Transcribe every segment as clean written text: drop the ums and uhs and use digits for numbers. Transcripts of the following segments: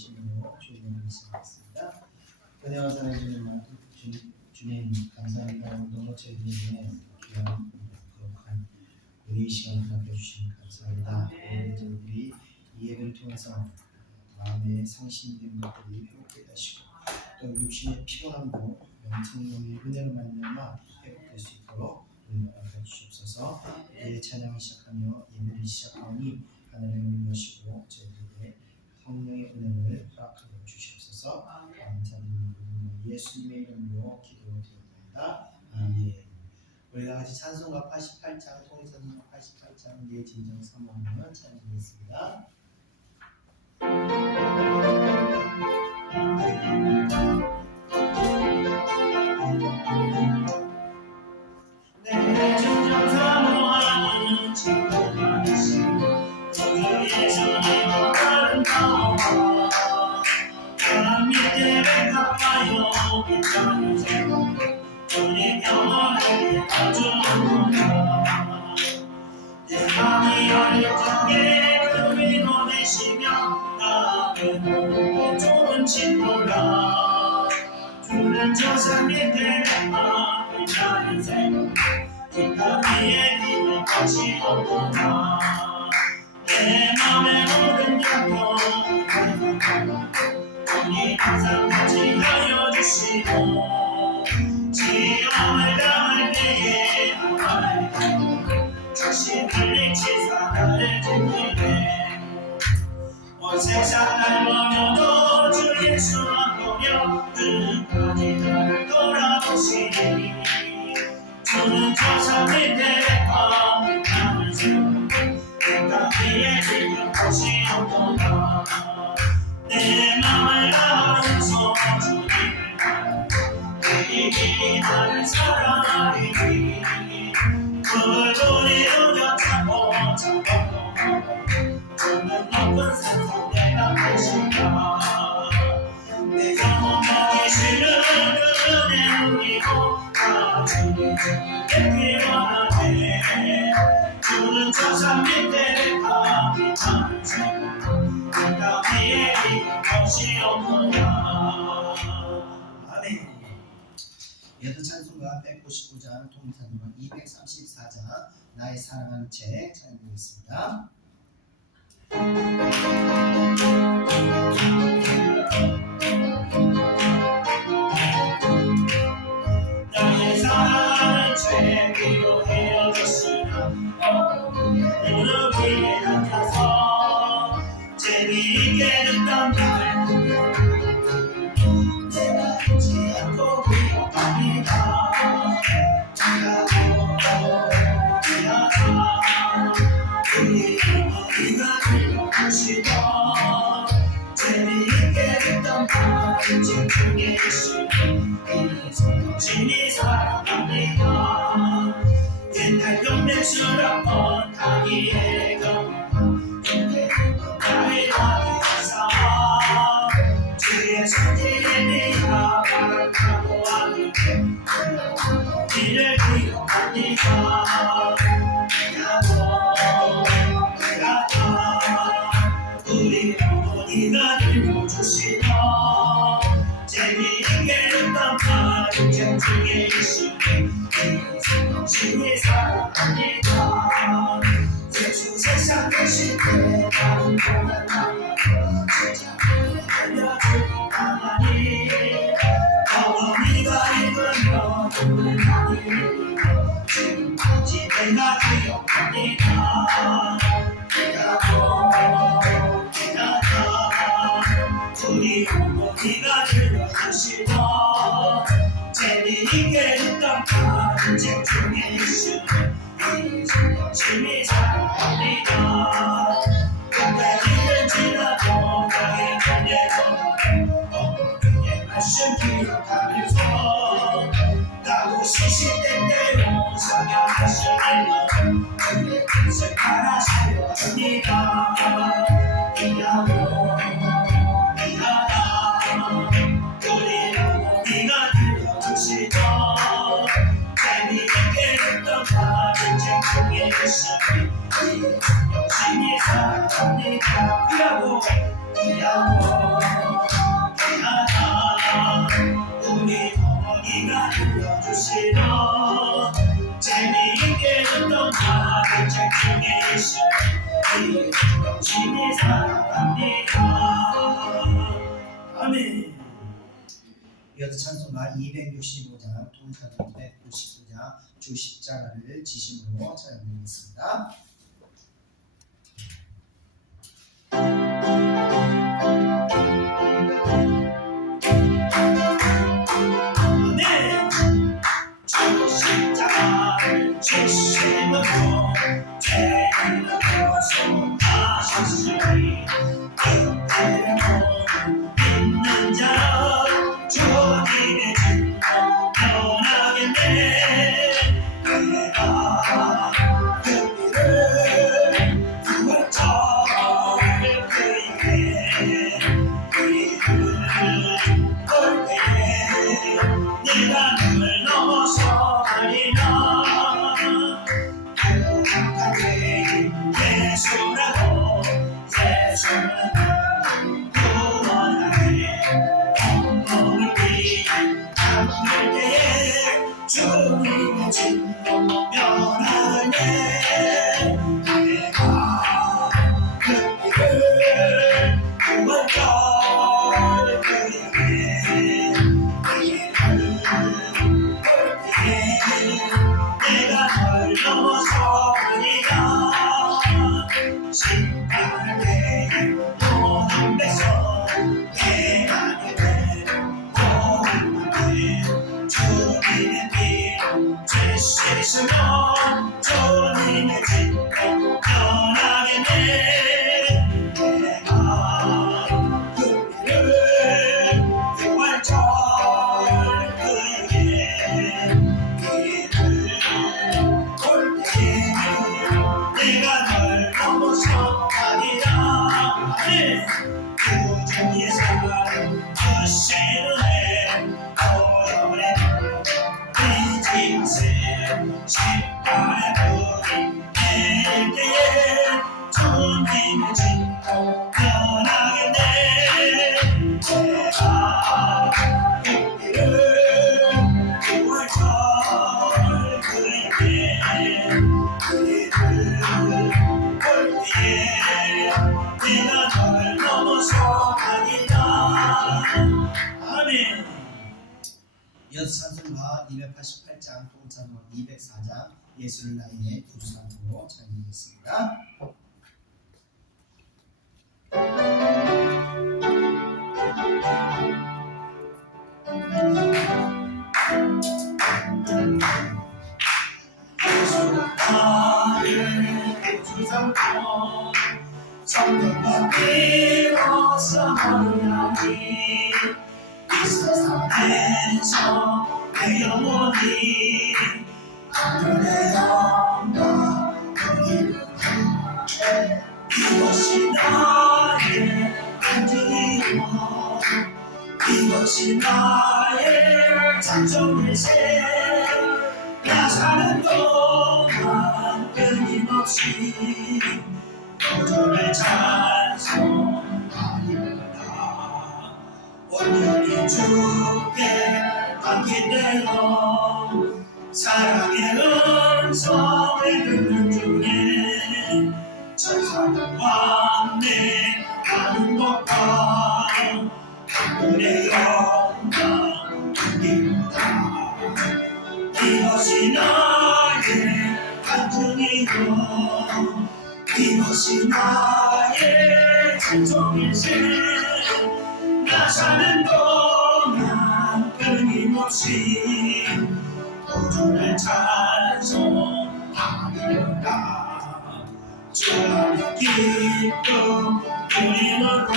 되시므로 주님을 믿습니다. 은혜와 사랑해 주는 주님 감사합니다. 오늘도 저희들 중에 귀한 거룩한 우리 시간을 맡겨주시니 감사합니다. 오늘 저희들이 이 예배를 통해서 마음의 상심된 것들이 회복되게 하시고 또 육신의 피곤함도 영성의 은혜로 말미암아 회복될 수 있도록 은혜를 주시옵소서. 이제 찬양을 시작하며 예배를 시작하니 하늘의 은혜를 여시고 저희들에게 성령의 은혜를 허락하여 주시옵소서. 감사드립니다. 예수님의 이름으로 기도드립니다. 아멘. 우리가 같이 찬송가 88장 통일찬송가 88장 내 진정 사모하며 찬양하겠습니다. 내 진정 사모하는 친구하시 저주 예수님은 아름다워 한 밑에 가까이요 빛나는 세상 우리 영원하게 가져오노라 내 맘이 열릴 적에 그를 보내시며 나는 좋은 친구라 주는 저 산 밑에 빛나는 세상 빛나 위에 빛날 것이 없구나 내 맘의 모든 약도 우리 항상 같이 하여 주시고 지옥을 당할 때에 하나님 자신을 잊히사 나를 지키네 온 세상 날 버려도 주 예수만 보며 끝까지 나를 돌아보시니 주는 저 산 밑에 나를 세우고 내가 위에 지금 곳이 없도다 내 맘을 다하면서 주님을 이기 나를 사랑하리니 그분이 우겨잡고 잡아도 저는 높은 산성 내가 계신다 내 영혼 보이시는 그 은혜 누리고 가지니 내게 원하네 주는 저 산 밑에 나를 세우고 내가 위에 있는 것이 없노라 아멘. 이어서 찬송가 199장 통일찬송가 234장 나의 사랑하는 책 찬양드리겠습니다. 나의 사랑하는 책 위로 헤어졌으나 무릎 위에 앉아서 재미있게 듣던 날 내가 잊지 않고 기억합니다 우리가 들려주시던 재미있게 듣던 말 집중해 주시니 정신이 사랑합니다 옛날 용맹스럽던 아기의 경험 나의 아기사 주의 손길에 네가 바람하고 하는 이를 기억합니다 우리 어머니가 들려주시던 재미있게 듣던 말 집중해 주시니 정신이 사랑합니다 예수 세상 계실 때 다른 보면 나는 세상을 알려주고 가만히 어머니가 읽으며 눈을 많이 흘리며 지금까지 내가 기억합니다 우리 어머니가 들려주시던 재미있게 듣던 말은 집중해 주시니 정신이 사랑합니다 근데 이른 지나도 나의 눈에서 어머니의 말씀 기억하면서 나도 시시때때로 성경하시는 그의 뜻을 따라서려 합니다 이하고 우리 어머니가 들려주시던 재미있게 듣던 말은 집중해 주시니 정신이 사랑합니다 이하고 귀하고 귀하다 우리 어머니가 들려주시던 재미있게 듣던 가을책 중에 있어 열심히 살아갑니다. 아멘. 이어서 찬송가 265장 통찬송 199장 주 십자가를 지심으로 찬양드리겠습니다. 주 십자가를 지심으로 죄인을 고소하셨으니 그때를 믿는 자 주님의 증거 변하겠네. 내가 그 길을 구원자를 그에게 길을 올 때에 내가 늘 넘어서 가리라. 예수라고 예수는 구원하네. 온몸을 비담을 때에 주님의 진노 면하네. 내가 그 길을 구원자를 그에게 길을 볼 때에 내가 널 넘어서 가리라. 심판의 모든 백성 해안의 배를 주님의 피 죄 씻으면 주님의 진노 변하겠네. 내가 그 길을 구원자를 그에게 길을 올 때에 내가 널 넘어서 가리라. 구주의 사랑 주시는 해 오열에 뛰지 마세. 십자가의 불이 내릴 때에 주님의 진노 변하겠네. 내가 그 길을 구원자를 그에게 길을 올 때에 내가 널 넘어서 가리라. 아멘. 이어서 찬송가 288장 통찬송 204장 예수를 나의 구주상으로 찬양하겠습니다. 예수가 나의 구주상으로 성령과 비로소 만나니 이 세상에서 내 영혼이 하늘의 영광 그리우다. 이것이 나의 안전이요 이것이 나의 장정일세. 나 사는 동안 끊임없이 구주를 찬송하리로다. 온전히 주께 감기되어 사랑의 음성을 듣는 중에 천사는 왕래 가는 것과 하늘의 영광 이루다. 이것이 나의 간증이요 이것이 나의 찬송일세. 나 사는 동안 끊임없이 구주를 찬송하리로다. 주 안에 기쁨 누림으로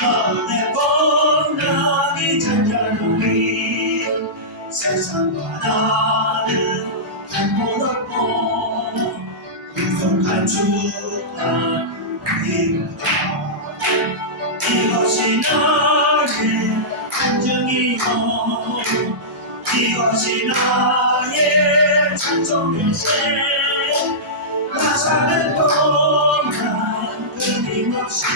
마음의 번락이 잔잔하니 세상과 나는 한못 없고 구속한 주만 이루다. 이것이 나의 안정이요 이것이 나의 찬송일세. 나 사는 동안 끊임없이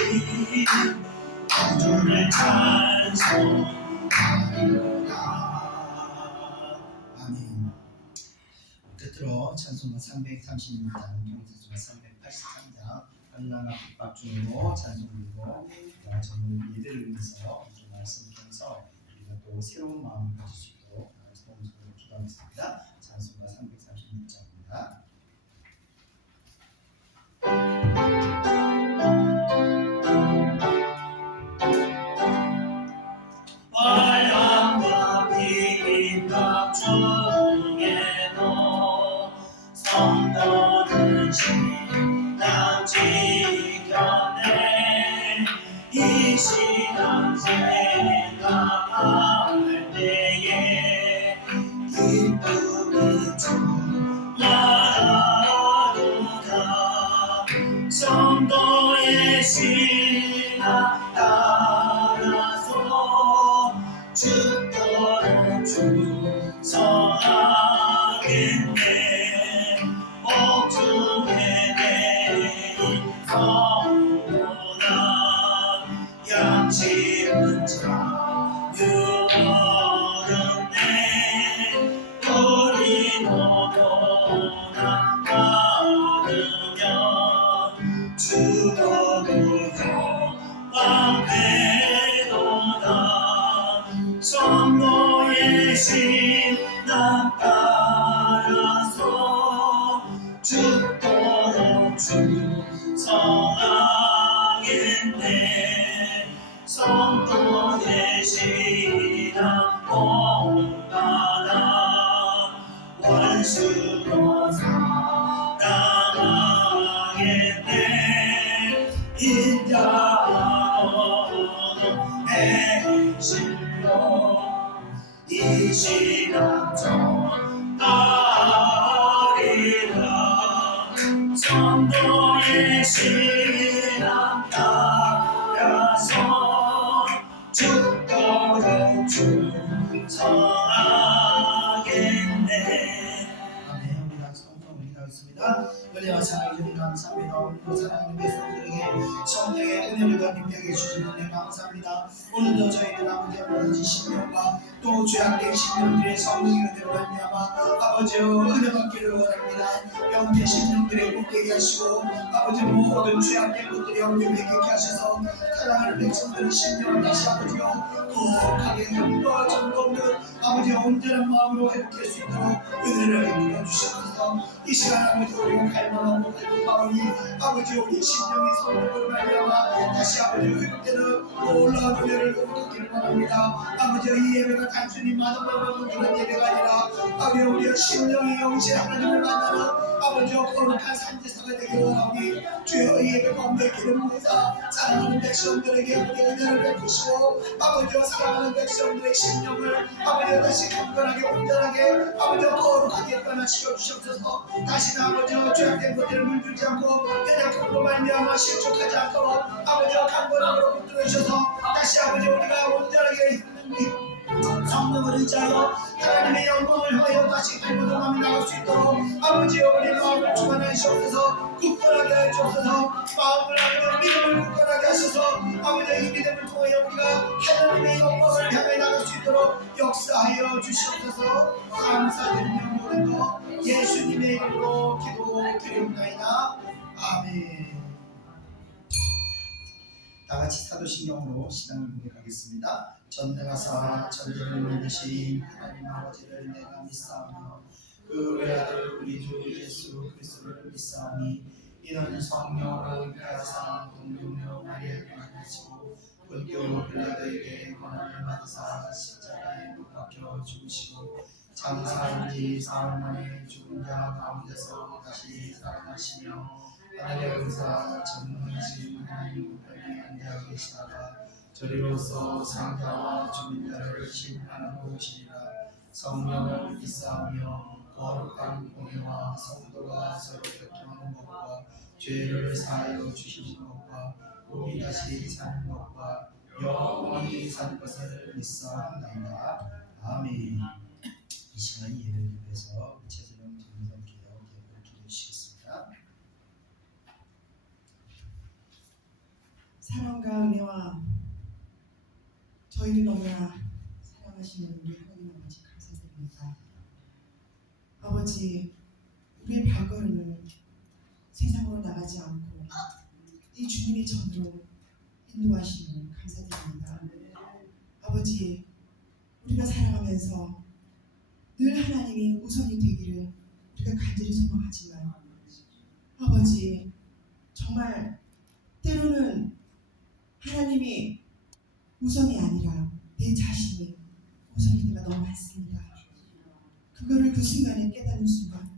주를 찬송하리로다. 아멘. 끝으로 찬송가 336장, 경제주가 383장, 환난과 핍박 중으로 찬송 부르고 저는 예배를 위해서 말씀 통해서 우리가 또 새로운 마음을 가질 수 있도록 성도적으로 기도하겠습니다. 찬송가 336장입니다. 환난과 핍박 중에도 성도는 신앙 지켰네. 이 시간 생각할 때에 기쁨이 충만하도다. 성도의 신앙 따라서 죽도록 충성하겠네. 옥중에 내린 성도다. 양심은 자유롭네. 우리도 도망받으면 죽어도 영광되도다. 성도의 신앙 따라서 죽도록 충성하겠네. 성도의 신앙 본받아 원수로 살아가겠네. 인자하고도 행실로 이 시간 전하리라. 성도의 신앙 따라서 죽도록 충성하겠네. 아멘. 우리 다 성령 기도하겠습니다. 은혜와 사랑이 주님 감사합니다. 오늘도 사랑하는 백성들에게 성령의 은혜를 건립하게 주신 은혜 감사합니다. 오늘도 저희들 아버지 아버지 신령과 또 죄악된 신령들의 성령의 은혜로 말미암아 아버지 은혜 받기를 원합니다. 영계 신령들의 복되게 하시고 아버지 모든 죄악된 것들이 영계 회개케 하셔서 사랑하는 백성들의 신령을 다시 아버지요 거룩하게 영과 전도 없는 아버지 온전한 마음으로 회복할 수 있도록 은혜를 베풀어 주시옵소서. 이 시간 아버지 우리가 갈망하고 갈급하오니 아버지 우리 심령의 성령으로 말미암아 다시 아버지 회복되는 놀라운 은혜를 회복하기를 바랍니다. 아버지 이 예배가 단순히 마음만 그런 예배가 아니라 아버지 우리의 심령이 영신 하나님을 만나는 아버지 거룩한 산제사가 되기를 원하오니 주여 이 예배 가운데 기름 부으사 사랑하는 백성들에게 아버지 은혜를 베푸시고 아버지 사랑하는 백성들의 심령을 아버지 다시 강건하게 온전하게 아버지 거룩하게 변화시켜 주시옵소서. 다시는 아버지 죄악된 것들을 물들지 않고 연약함으로 말미암아 실족하지 않도록 아버지 강건함으로 붙들어 주셔서 다시 아버지 우리가 온전하게 성령을 의지하여 하나님의 영광을 향하여 다시 발버둥하며 나갈 수 있도록 아버지 우리 마음을 충만하시옵소서. 굳건하게 하시옵소서. 마음을 아버지 믿음을 굳건하게 하셔서 아버지 이 믿음을 통하여 우리가 하나님의 영광을 향해 나갈 수 있도록 역사하여 주시옵소서. 감사드리며 모든 것 예수님의 이름으로 기도드리옵나이다. 아멘. 다같이 사도신경으로 신앙을 고백하겠습니다. 전능하사 천지를 만드신 하나님 아버지를 내가 믿사오며 그 외아들 우리 주 예수 그리스도를 믿사오니 이는 성령으로 잉태하사 동정녀 마리아를 만나시고 본디오 빌라도에게 고난을 받으사 십자가에 못 박혀 죽으시고 장사한 지 사흘 만에 죽은 자 가운데서 다시 살아나시며 하늘의 의사 전능하신 하나님 우편에 앉아 계시다가 저리로서 상자와 죽은 자를 심판하러 오시리라. 성령을 믿사오며 거룩한 공예와 성도가 서로 교통하는 것과 죄를 사하여 주시는 것과 몸이 다시 사는 것과 영원히 산 것을 믿사옵나이다. 아멘. 이 시간 예배를 위해서 최선을 드리면서 기도해 주시겠습니다. 사랑과 은혜와 저희를 너무나 사랑하시는 우리 하나님 아버지 감사드립니다. 아버지, 우리의 발걸음을 세상으로 나가지 않고 이 주님의 전으로 인도하시는 감사드립니다. 아버지, 우리가 살아가면서 늘 하나님이 우선이 되기를 우리가 간절히 소망하지만 아버지, 정말 때로는 하나님이 우선이 아니라 내 자신이 우선이 때가 너무 많습니다. 그거를 그 순간에 깨닫는 순간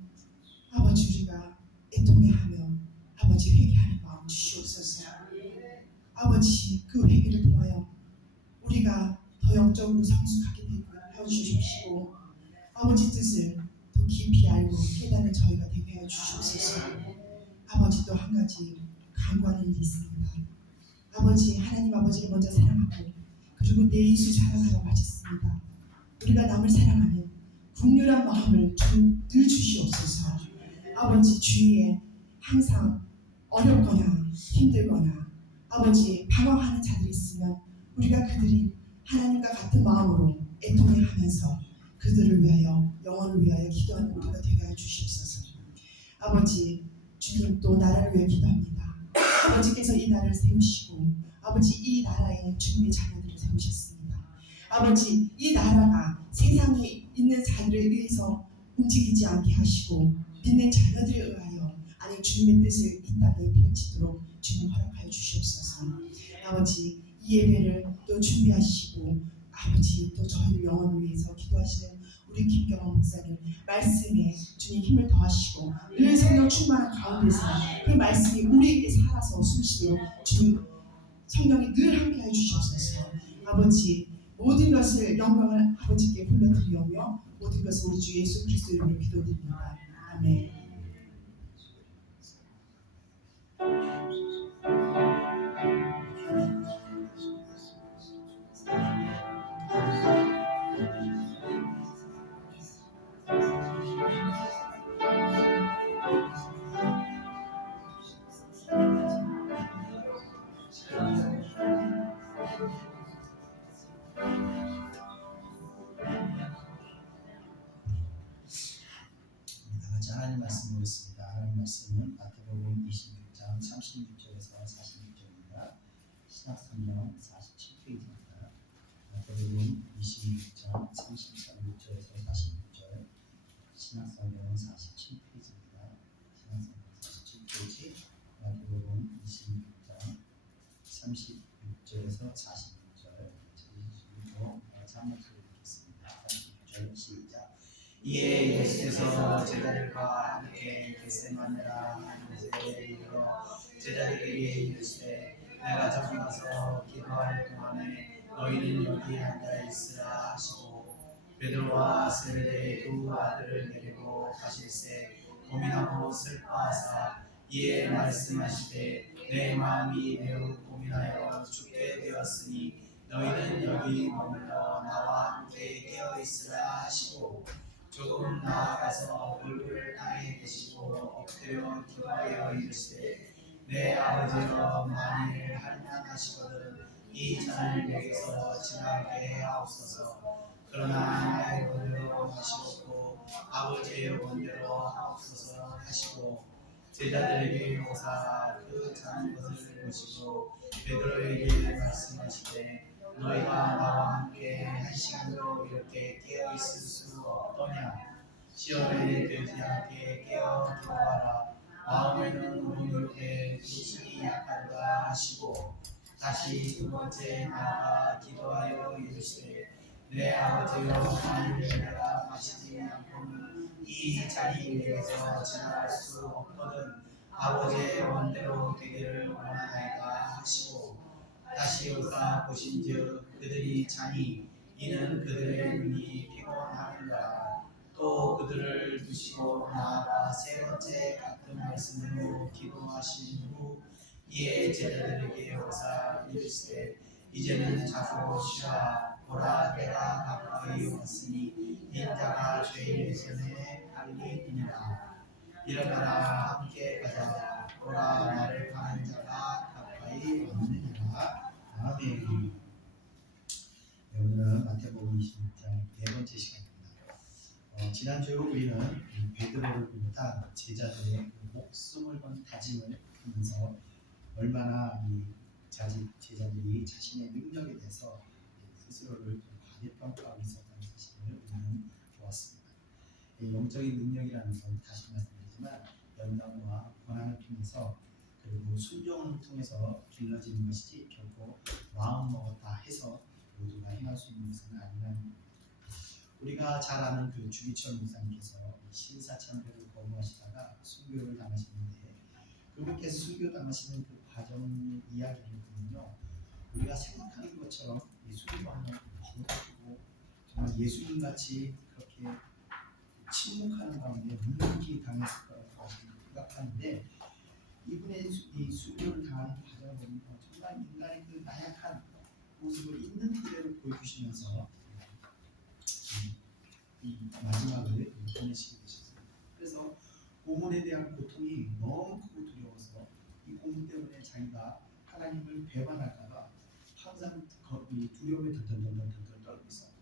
아버지, 우리가 애통해하며 아버지 회개하는 마음 주시옵소서. 아버지, 그 회개를 통하여 우리가 더 영적으로 성숙하게 되게 하여 주십시오. 아버지 뜻을 더 깊이 알고 깨닫는 저희가 되게 하여 주시옵소서. 아버지, 또 한 가지 간구하는 일이 있습니다. 아버지, 하나님 아버지를 먼저 사랑하고 그리고 내 이웃을 사랑하라고 하셨습니다. 우리가 남을 사랑하는 국률한 마음을 늘 주시옵소서. 아버지, 주위에 항상 어렵거나 힘들거나 아버지 방황하는 자들이 있으면 우리가 그들이 하나님과 같은 마음으로 애통해 하면서 그들을 위하여 영혼을 위하여 기도하는 우리가 되게 하여 주시옵소서. 아버지, 주님 또 나라를 위해 기도합니다. 아버지께서 이 나라를 세우시고 아버지 이 나라에 주님의 자녀들을 세우셨습니다. 아버지, 이 나라가 세상에 있는 자들에 의해서 움직이지 않게 하시고 믿는 자녀들에 의하여 아니 주님의 뜻을 이 땅에 펼치도록 주님 허락하여 주시옵소서. 아버지, 이 예배를 또 준비하시고 아버지 또 저희를 영혼을 위해서 기도하시는 우리 김경원 목사님 말씀에 주님 힘을 더하시고 늘 성령 충만한 가운데서 그 말씀이 우리에게 살아서 숨쉬도록 주님 성령이 늘 함께해 주시옵소서. 아버지, 모든 것을 영광을 아버지께 불러드리오며 모든 것을 우리 주 예수 그리스도 이름으로 기도드립니다. 아멘. 하나님 말씀 보겠습니다. 하나님 말씀은 마태복음 26장 36절에서 46절입니다. 신약성경 47페이지입니다. 마태복음 26장 36절에서 46절, 신약성경 47페이지입니다. 신약성경 47페이지, 마태복음 26장 36절에서 46절, 저희도 한 목소리 듣겠습니다. 36절 시작. 이에 예수께서 제자들과 함께 겟세마네라 하는 곳에 이르러 제자들에게 이르시되 내가 저기 가서 기도할 동안에 너희는 여기 앉아 있으라 하시고 베드로와 세베대의 두 아들을 데리고 가실새 고민하고 슬퍼하사 이에 말씀하시되 내 마음이 매우 고민하여 죽게 되었으니 너희는 여기 머물러 나와 함께 깨어 있으라 하시고 조금 나아가서 얼굴을 땅에 대시고 엎드려 기도하여 이르시되 내 아버지여 만일 할만하시거든 이 잔을 내게서 지나게 하옵소서. 그러나 나의 원대로 하시옵고 아버지의 원대로 하옵소서 하시고 제자들에게 오사 그 잔 것을 보시고 베드로에게 말씀하시되 너희가 나와 함께 한 시간도 이렇게 깨어 있을 수 없더냐. 시험에 들지 않게 깨어 기도하라. 마음에는 오늘에 조심히 약하다 하시고 다시 두 번째 나아가 기도하여 이르시되 내 아버지여 만일 내가 마시지 않고는 이 잔이 내게서 지나갈 수 없거든 아버지의 원대로 되기를 원하나이다 하시고 다시 오사 보신즉 그들이 자니 이는 그들의 눈이 피곤하는가. 또 그들을 두시고 나아가 세 번째 같은 말씀으로 기도하신 후 이에 제자들에게 오사 이르시되 이제는 자고 쉬라. 보라 때가 가까이 왔으니 인자가 죄인의 손에 팔리느니라. 일어나라 함께 가자. 보라 나를 가는 자가 가까이 왔느니라. 지난주에 우리는 베드로를 비롯한 제자들의 그 목숨을 건 다짐을 하면서 얼마나 이 제자들이 자신의 능력에 대해서 스스로를 좀 과대평가하고 있었다는 사실을 우리는 보았습니다. 영적인 능력이라는 건 다시 말씀드리지만 연단과 고난을 통해서 그리고 순종을 통해서 길러지는 것이지 결코 마음 먹었다 해서 모두가 행할 수 있는 것은 아니라는 겁니다. 우리가 잘 아는 그 주기철 목사님께서 신사참배를 거부하시다가 순교를 당하시는데 그분께서 순교 당하시는 그 과정의 이야기를 보면요, 우리가 생각하는 것처럼 이 순교하면 거듭하고 정말 예수님같이 그렇게 침묵하는 가운데 묵묵히 당했을 거라고 생각하는데 이분의 이 순교를 당하는 과정을 보면 정말 인간의 그 나약한 모습을 있는 그대로 보여주시면서 이 마지막을 보내시게 되셨습니다. 그래서 고문에 대한 고통이 너무 크고 두려워서 이 고문 때문에 자기가 하나님을 배반할까봐 항상 이 두려움에 덜덜덜덜 떨고 있었고,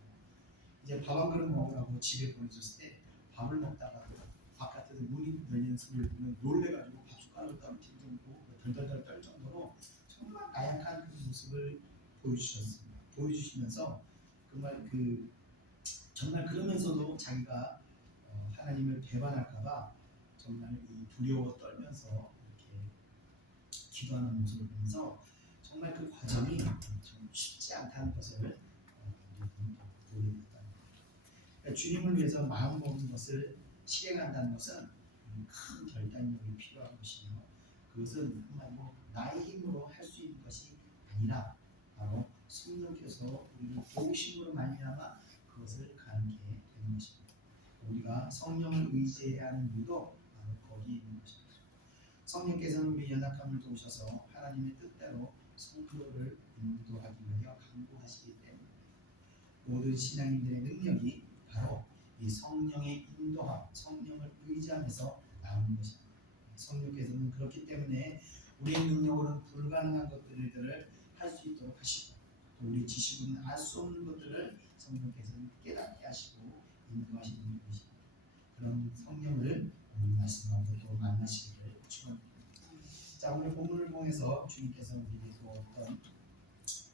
이제 밥 한 그릇 먹으라고 집에 보내줬을 때 밥을 먹다가도 바깥에서 문이 열리는 소리를 들으면 놀래가지고 밥 숟가락을 떨어뜨릴 정도로 덜덜덜 떨 정도로 정말 나약한 그 모습을 보여주시면서 정말 그러면서도 자기가 하나님을 배반할까봐 정말 이 두려워 떨면서 이렇게 기도하는 모습을 보면서 정말 그 과정이 좀 쉽지 않다는 것을 우리는 보게 됐다는 겁니다. 그러니까 주님을 위해서 마음 먹은 것을 실행한다는 것은 큰 결단력이 필요한 것이며, 그것은 한마디로 나의 힘으로 할 수 있는 것이 아니라 바로 성령께서 우리를 도우심으로 말미암아 그것을 가능케 되는 것입니다. 우리가 성령을 의지해야 하는 이유도 바로 거기에 있는 것입니다. 성령께서는 우리 연약함을 도우셔서 하나님의 뜻대로 성도를 인도하기 위하여 강구하시기 때문입니다. 모든 신앙인들의 능력이 바로 이 성령의 인도함, 성령을 의지하면서 나오는 것입니다. 성령께서는 그렇기 때문에 우리의 능력으로는 불가능한 것들을 할 수 있도록 하시고, 또 우리 지식으로는 알 수 없는 것들을 성령께서는 깨닫게 하시고 인도하시는 분이십니다. 그런 성령을 오늘 말씀하고 또 만나시기를 축원드립니다. 자, 오늘 본문을 통해서 주님께서 우리에게 또 어떤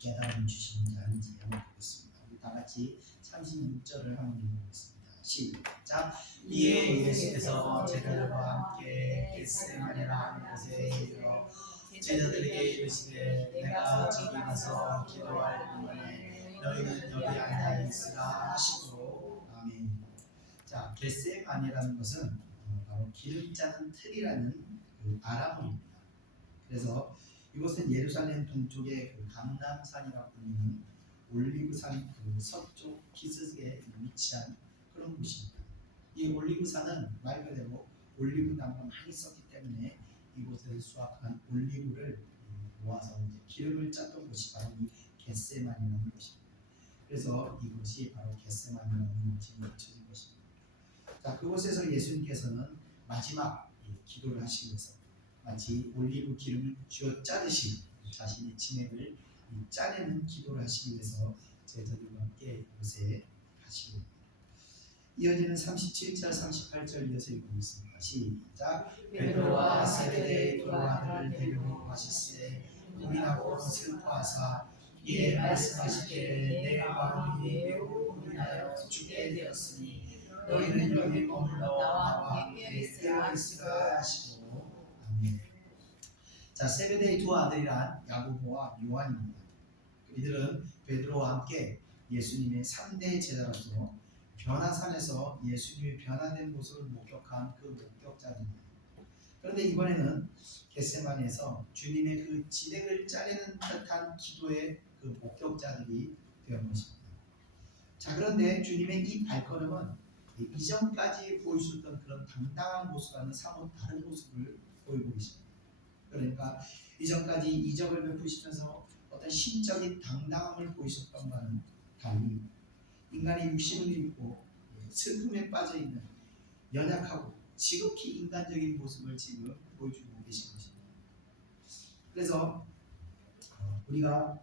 깨달음을 주시는지 아닌지 한번 보겠습니다. 우리 다 같이 36절을 한번 읽어보겠습니다. 시작. 이에 예수께서 제자들과 함께 겟세마네라 하는 곳에 이르러 제자들에게 이르시되 내가 저기 가서 기도할 동안에 너희는 여기 앉아 있으라 하시고. 아멘. 자, 겟세마네라는 것은 바로 기름 짜는 틀이라는 그 아람어입니다. 그래서 이곳은 예루살렘 동쪽의 그 감람산이라고 불리는 올리브산 그 서쪽 기슭에 위치한 그런 곳입니다. 이 올리브산은 말 그대로 올리브 나무가 많이 있었기 때문에 이곳에서 수확한 올리브를 모아서 이제 기름을 짰던 곳이 바로 이 겟세만이라는 곳입니다. 그래서 이곳이 바로 겟세만이라는 곳이 맺혀진 것입니다. 자, 그곳에서 예수님께서는 마지막 기도를 하시기 위해서 마치 올리브 기름을 쥐어 짜듯이 자신의 진액을 짜내는 기도를 하시기 위해서 제자들과 함께 이곳에 가시게 됩니다. 이어지는 37절, 38절 이어서 읽어보겠습니다. 시작. 베드로와 세베대의 두 아들을 데리고 가시되 고민하고 슬퍼하사 이에 말씀하시되 내 마음이 매우 고민하여 죽게 되었으니 너희는 여기 머물러 나와 함께 깨어 있으라 하시고. 아멘. 자, 세베대의 두 아들이란 야고보와 요한입니다. 이들은 베드로와 함께 예수님의 3대 제자로서 변화산에서 예수님이 변화된 모습을 목격한 그 목격자들입니다. 그런데 이번에는 겟세마네에서 주님의 그 진액을 짜내는 듯한 기도의 그 목격자들이 되는 것입니다. 자, 그런데 주님의 이 발걸음은 이전까지 보여주셨던 그런 당당한 모습과는 사뭇 다른 모습을 보이고 계십니다. 그러니까 이전까지 이적을 베푸시면서 어떤 신적인 당당함을 보이셨던 것과는 달리 인간의 육신을 입고 슬픔에 빠져있는 연약하고 지극히 인간적인 모습을 지금 보여주고 계신 것입니다. 그래서 우리가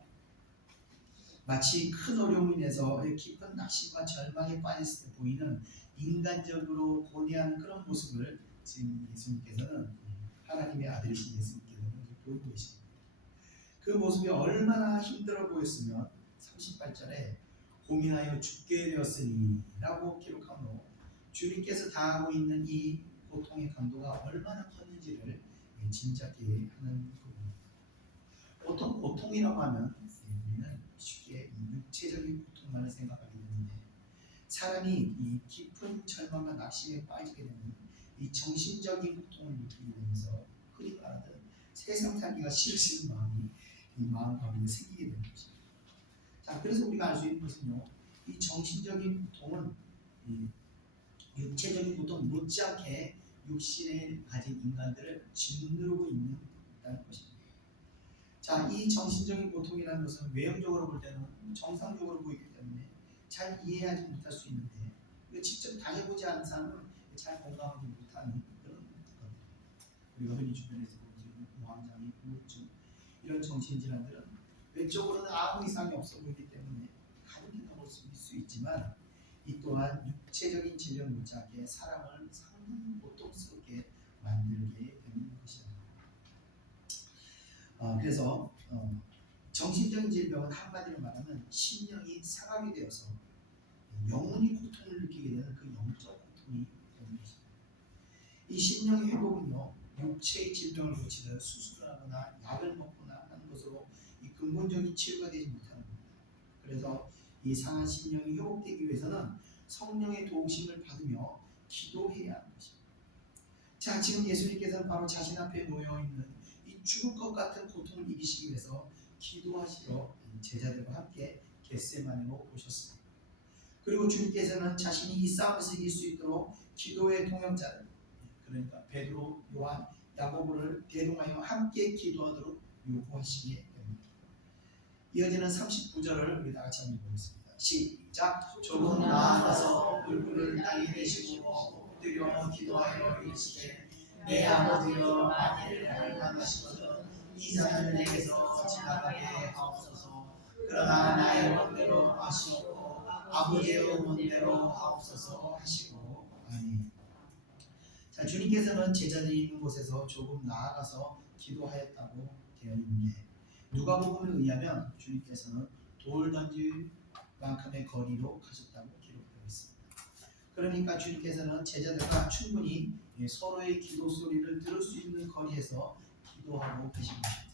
마치 큰 어려움으로 인해서 깊은 낙심과 절망에 빠졌을 때 보이는 인간적으로 고뇌하는 그런 모습을 지금 예수님께서는 하나님의 아들이신 예수님께서는 보이고 계십니다. 그 모습이 얼마나 힘들어 보였으면 38절에 고민하여 죽게 되었으니 라고 기록하므로 주님께서 당하고 있는 이 고통의 강도가 얼마나 컸는지를 짐작케 하는 부분입니다. 보통 고통이라고 하면 우리는 쉽게 육체적인 고통만을 생각하게 되는데 사람이 이 깊은 절망과 낙심에 빠지게 되면 이 정신적인 고통을 느끼게 되면서 흔히 말하는 세상 살기가 싫으시는 마음이 이 마음 가운데 생기게 되는 것입니다. 자, 그래서 우리가 알 수 있는 것은요, 이 정신적인 고통은 이 육체적인 고통 못지않게 육신에 가진 인간들을 짓누르고 있다는 것입니다. 자, 이 정신적인 고통이라는 것은 외형적으로 볼 때는 정상적으로 보이기 때문에 잘 이해하지 못할 수 있는데 이거 직접 당해보지 않은 사람은 잘 공감하지 못하는 그런 것들. 우리가 흔히 주변에서 보는 무한장애, 우울증 이런 정신질환들은 외적으로는 아무 이상이 없어 보이기 때문에 가볍게도 수 있지만 이 또한 육체적인 질병 못지않게 사람을 상당히 고통스럽게 만들게 되는 것이다. 그래서 정신적인 질병은 한마디로 말하면 심령이 상하게 되어서 영혼이 고통을 느끼게 되는 그 영적 고통이 되는 것입니다. 이 심령의 회복은요, 육체의 질병을 고치는 수술을 하거나 약을 먹거나 하는 것으로 이 근본적인 치유가 되지 못하는 겁니다. 그래서 이 상한 심령이 회복되기 위해서는 성령의 도우심을 받으며 기도해야 하는 것입니다. 자, 지금 예수님께서는 바로 자신 앞에 놓여 있는 이 죽을 것 같은 고통을 이기시기 위해서 기도하시러 제자들과 함께 겟세마네로 오셨습니다. 그리고 주님께서는 자신이 이 싸움에서 이길 수 있도록 기도의 동역자들, 그러니까 베드로, 요한, 야고보를 대동하여 함께 기도하도록 요구하시게 됩니다. 이어지는 39절을 우리 다 같이 한번 보겠습니다. 시작. 조금 나아가서 얼굴을 땅에 대시고 엎드려 기도하여 이르시되 내 아버지여 만일 할만하시거든 이 잔을 내게서 지나가게 하옵소서. 그러나 나의 원대로 하시옵고 아버지의 원대로 하옵소서 하시고 아멘. 자, 주님께서는 제자들이 있는 곳에서 조금 나아가서 기도하였다고 되어 있는데 누가복음에 의하면 주님께서는 돌 던질 만큼의 거리로 가셨다고 기록되어 있습니다. 그러니까 주님께서는 제자들과 충분히 서로의 기도 소리를 들을 수 있는 거리에서 기도하고 계신 것입니다.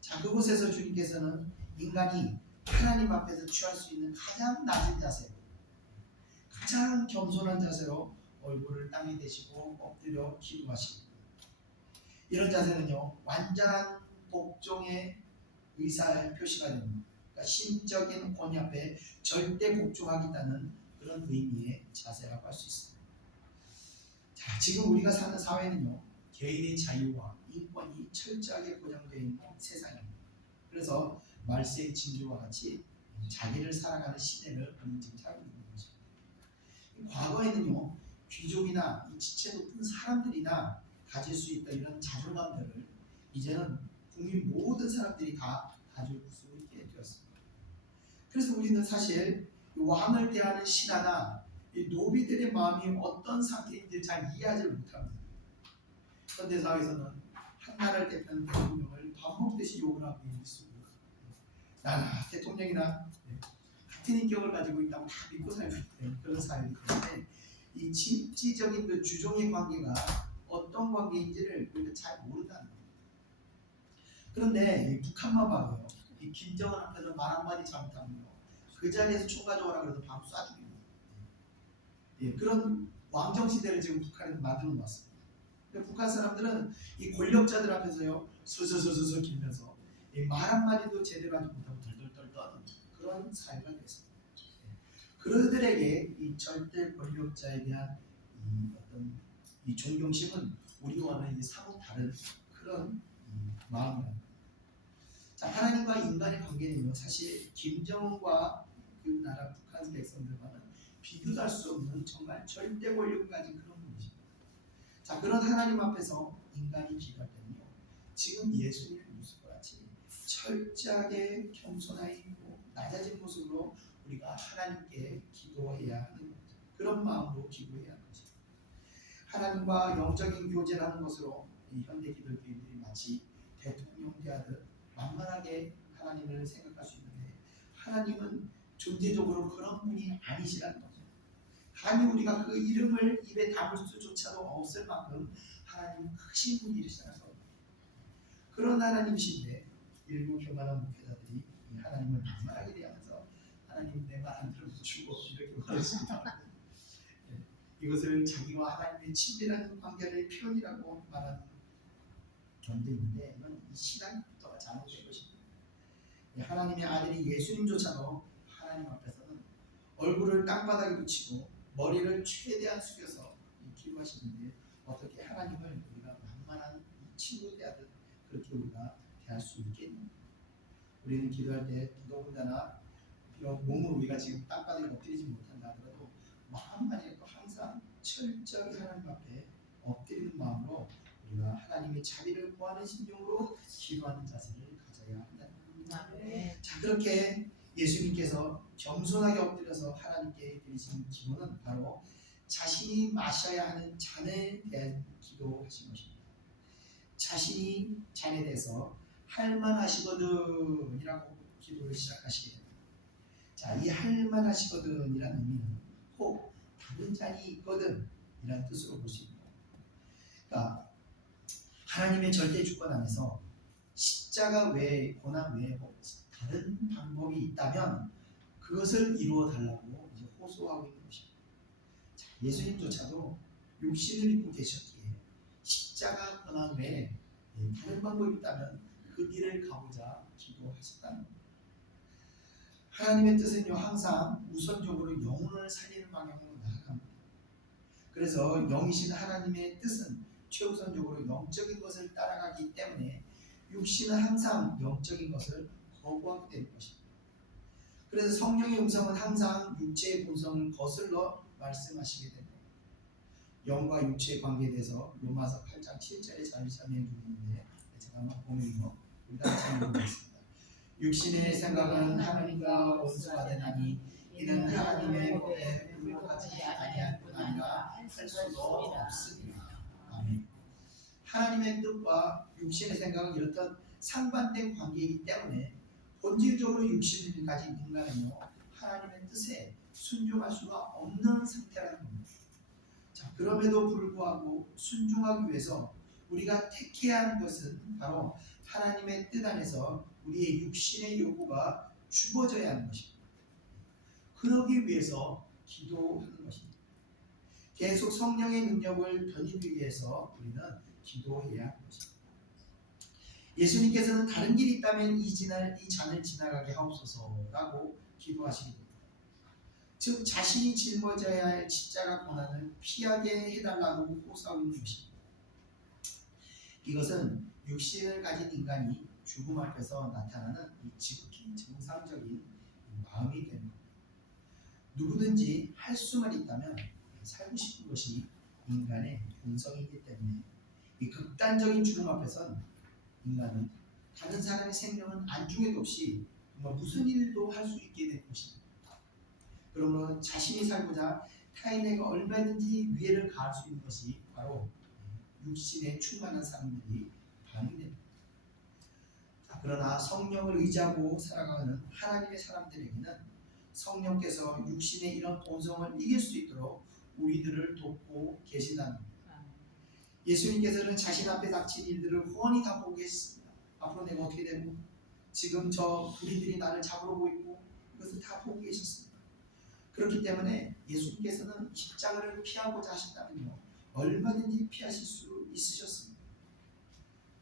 자, 그곳에서 주님께서는 인간이 하나님 앞에서 취할 수 있는 가장 낮은 자세, 가장 겸손한 자세로 얼굴을 땅에 대시고 엎드려 기도하십니다. 이런 자세는요, 완전한 복종의 의사의 표시가 됩니다. 그러니까 심적인 권위 앞에 절대 복종하겠다는 그런 의미의 자세라고 할 수 있습니다. 자, 지금 우리가 사는 사회는요, 개인의 자유와 인권이 철저하게 보장되어 있는 세상입니다. 그래서 말세의 징조와 같이 자기를 살아가는 시대를 우리는 지금 살고 있는 것입니다. 과거에는요, 귀족이나 지체 높은 사람들이나 가질 수 있던 이런 자존감들을 이제는 국민 모든 사람들이 다 가질 수 있게 되었습니다. 그래서 우리는 사실 왕을 대하는 신하나 이 노비들의 마음이 어떤 상태인지 잘 이해하지 못합니다. 현대 사회에서는 한 나라를 대표하는 대통령을 밥 먹듯이 욕을 하고 있는 수고, 나라 대통령이나 같은 인격을 가지고 있다고 다 믿고 살고 있는 그런 사회이기 때문에 이 진지적인 그 주종의 관계가 어떤 관계인지를 우리가 잘 모른다는 겁니다. 그런데 북한만 봐도요, 이 김정은 앞에서 말 한마디 잘못하면요, 그 자리에서 총 가져오라 그래서 바로 쏴죽입니다. 그런 왕정 시대를 지금 북한에서 만들어 놓았습니다. 북한 사람들은 이 권력자들 앞에서요, 스스스스스 길면서 말 한마디도 제대로 하지 못하고 덜덜덜 떠는 그런 사회가 됐습니다. 그들에게 이 절대 권력자에 대한 어떤 이 존경심은 우리와는 이제 사뭇 다른 그런 마음이랍니다. 자, 하나님과 인간의 관계는요, 사실 김정은과 그 나라 북한 백성들과는 비교도 할 수 없는 정말 절대 권력을 가진 그런 분이십니다. 자, 그런 하나님 앞에서 인간이 기도할 때는요, 지금 예수님의 모습과 같이 철저하게 겸손하고 낮아진 모습으로 우리가 하나님께 기도해야 하는 겁니다. 그런 마음으로 기도해야 하는 것입니다. 하나님과 영적인 교제라는 것으로 이 현대 기독교인들이 마치 대통령 대하듯 만만하게 하나님을 생각할 수 있는데, 하나님은 존재적으로 그런 분이 아니시라는 거죠. 감히 우리가 그 이름을 입에 담을 수조차도 없을 만큼 하나님은 크신 분이시라서, 그런 하나님이신데 일부 교만한 목회자들이 이 하나님을 만만하게 대하면서 하나님 내 말 안 들어주고 이렇게 말했습니다. 이것을 자기와 하나님의 친밀한 관계의 표현이라고 말하는 견도 있는데, 이건 이 신앙부터가 잘못된 것입니다. 하나님의 아들이 예수님조차도 하나님 앞에서는 얼굴을 땅바닥에 붙이고 머리를 최대한 숙여서 기도하시는데, 어떻게 하나님을 우리가 만만한 친구 대하듯 그렇게 우리가 대할 수 있겠느냐. 우리는 기도할 때 더더군다나 비록 몸으로 우리가 지금 땅바닥에 엎드리지 못한다 하더라도 마음만이라도 항상 철저히 하나님 앞에 엎드리는 마음으로 우리가 하나님의 자비를 구하는 심령으로 기도하는 자세를 가져야 한다는 겁니다. 자, 그렇게 예수님께서 겸손하게 엎드려서 하나님께 드리신 기도는 바로 자신이 마셔야 하는 잔에 대한 기도하신 것입니다. 자신이 잔에 대해서 할만하시거든 이라고 기도를 시작하시게 됩니다. 자, 이 할만하시거든 이라는 의미는 혹 다른 잔이 있거든 이라는 뜻으로 볼 수 있습니다. 그러니까 하나님의 절대 주권 안에서 십자가 외에 고난 외에 다른 방법이 있다면 그것을 이루어 달라고 이제 호소하고 있는 것입니다. 자, 예수님조차도 육신을 입고 계셨기에 십자가 고난 외에 다른 방법이 있다면 그 길을 가고자 기도하셨다는 겁니다. 하나님의 뜻은요 항상 우선적으로 영혼을 살리는 방향으로 나아갑니다. 그래서 영이신 하나님의 뜻은 최우선적으로 영적인 것을 따라가기 때문에 육신은 항상 영적인 것을 거부하게 되는 것입니다. 그래서 성령의 음성은 항상 육체의 본성을 거슬러 말씀하시게 됩니다. 영과 육체의 관계에 대해서 로마서 8장 7절에 잘 설명해 주고 있는데, 제가 한번 보면요 우리 다 같이 읽어보겠습니다. 육신의 생각은 하나님과 원수가 되나니 이는 하나님의 법에 불복하지 아니할 뿐 아니라 할 수도 없으리라. 아멘. 하나님의 뜻과 육신의 생각은 이렇듯 상반된 관계이기 때문에 본질적으로 육신을 가진 인간은요 하나님의 뜻에 순종할 수가 없는 상태라는 겁니다. 자, 그럼에도 불구하고 순종하기 위해서 우리가 택해야 하는 것은 바로 하나님의 뜻 안에서 우리의 육신의 욕구가 죽어져야 하는 것입니다. 그러기 위해서 기도하는 것입니다. 계속 성령의 능력을 덧입기 위해서 우리는 기도해야 하는 것입니다. 예수님께서는 다른 길이 있다면 이 잔을 지나가게 하옵소서라고 기도하시게 됩니다. 즉 자신이 짊어져야 할 십자가 고난을 피하게 해달라고 호소하고 있는 것입니다. 이것은 육신을 가진 인간이 죽음 앞에서 나타나는 이 지극히 정상적인 마음이 됩니다. 누구든지 할 수만 있다면 살고 싶은 것이 인간의 본성이기 때문에 이 극단적인 죽음 앞에선 인간은 다른 사람의 생명은 안중에도 없이 무슨 일도 할 수 있게 된 것입니다. 그러므로 자신이 살고자 타인에게 얼마든지 위해를 가할 수 있는 것이 바로 육신에 충만한 사람들이 반응이 됩니다. 그러나 성령을 의지하고 살아가는 하나님의 사람들에게는 성령께서 육신의 이런 본성을 이길 수 있도록 우리들을 돕고 계신다는 겁니다. 예수님께서는 자신 앞에 닥친 일들을 훤히 다 보고 계셨습니다. 앞으로 내가 어떻게 되고 지금 저 불의들이 나를 잡으러 오고 있고 이것을 다 보고 계셨습니다. 그렇기 때문에 예수님께서는 십자가를 피하고자 하셨다면요 얼마든지 피하실 수 있으셨습니다.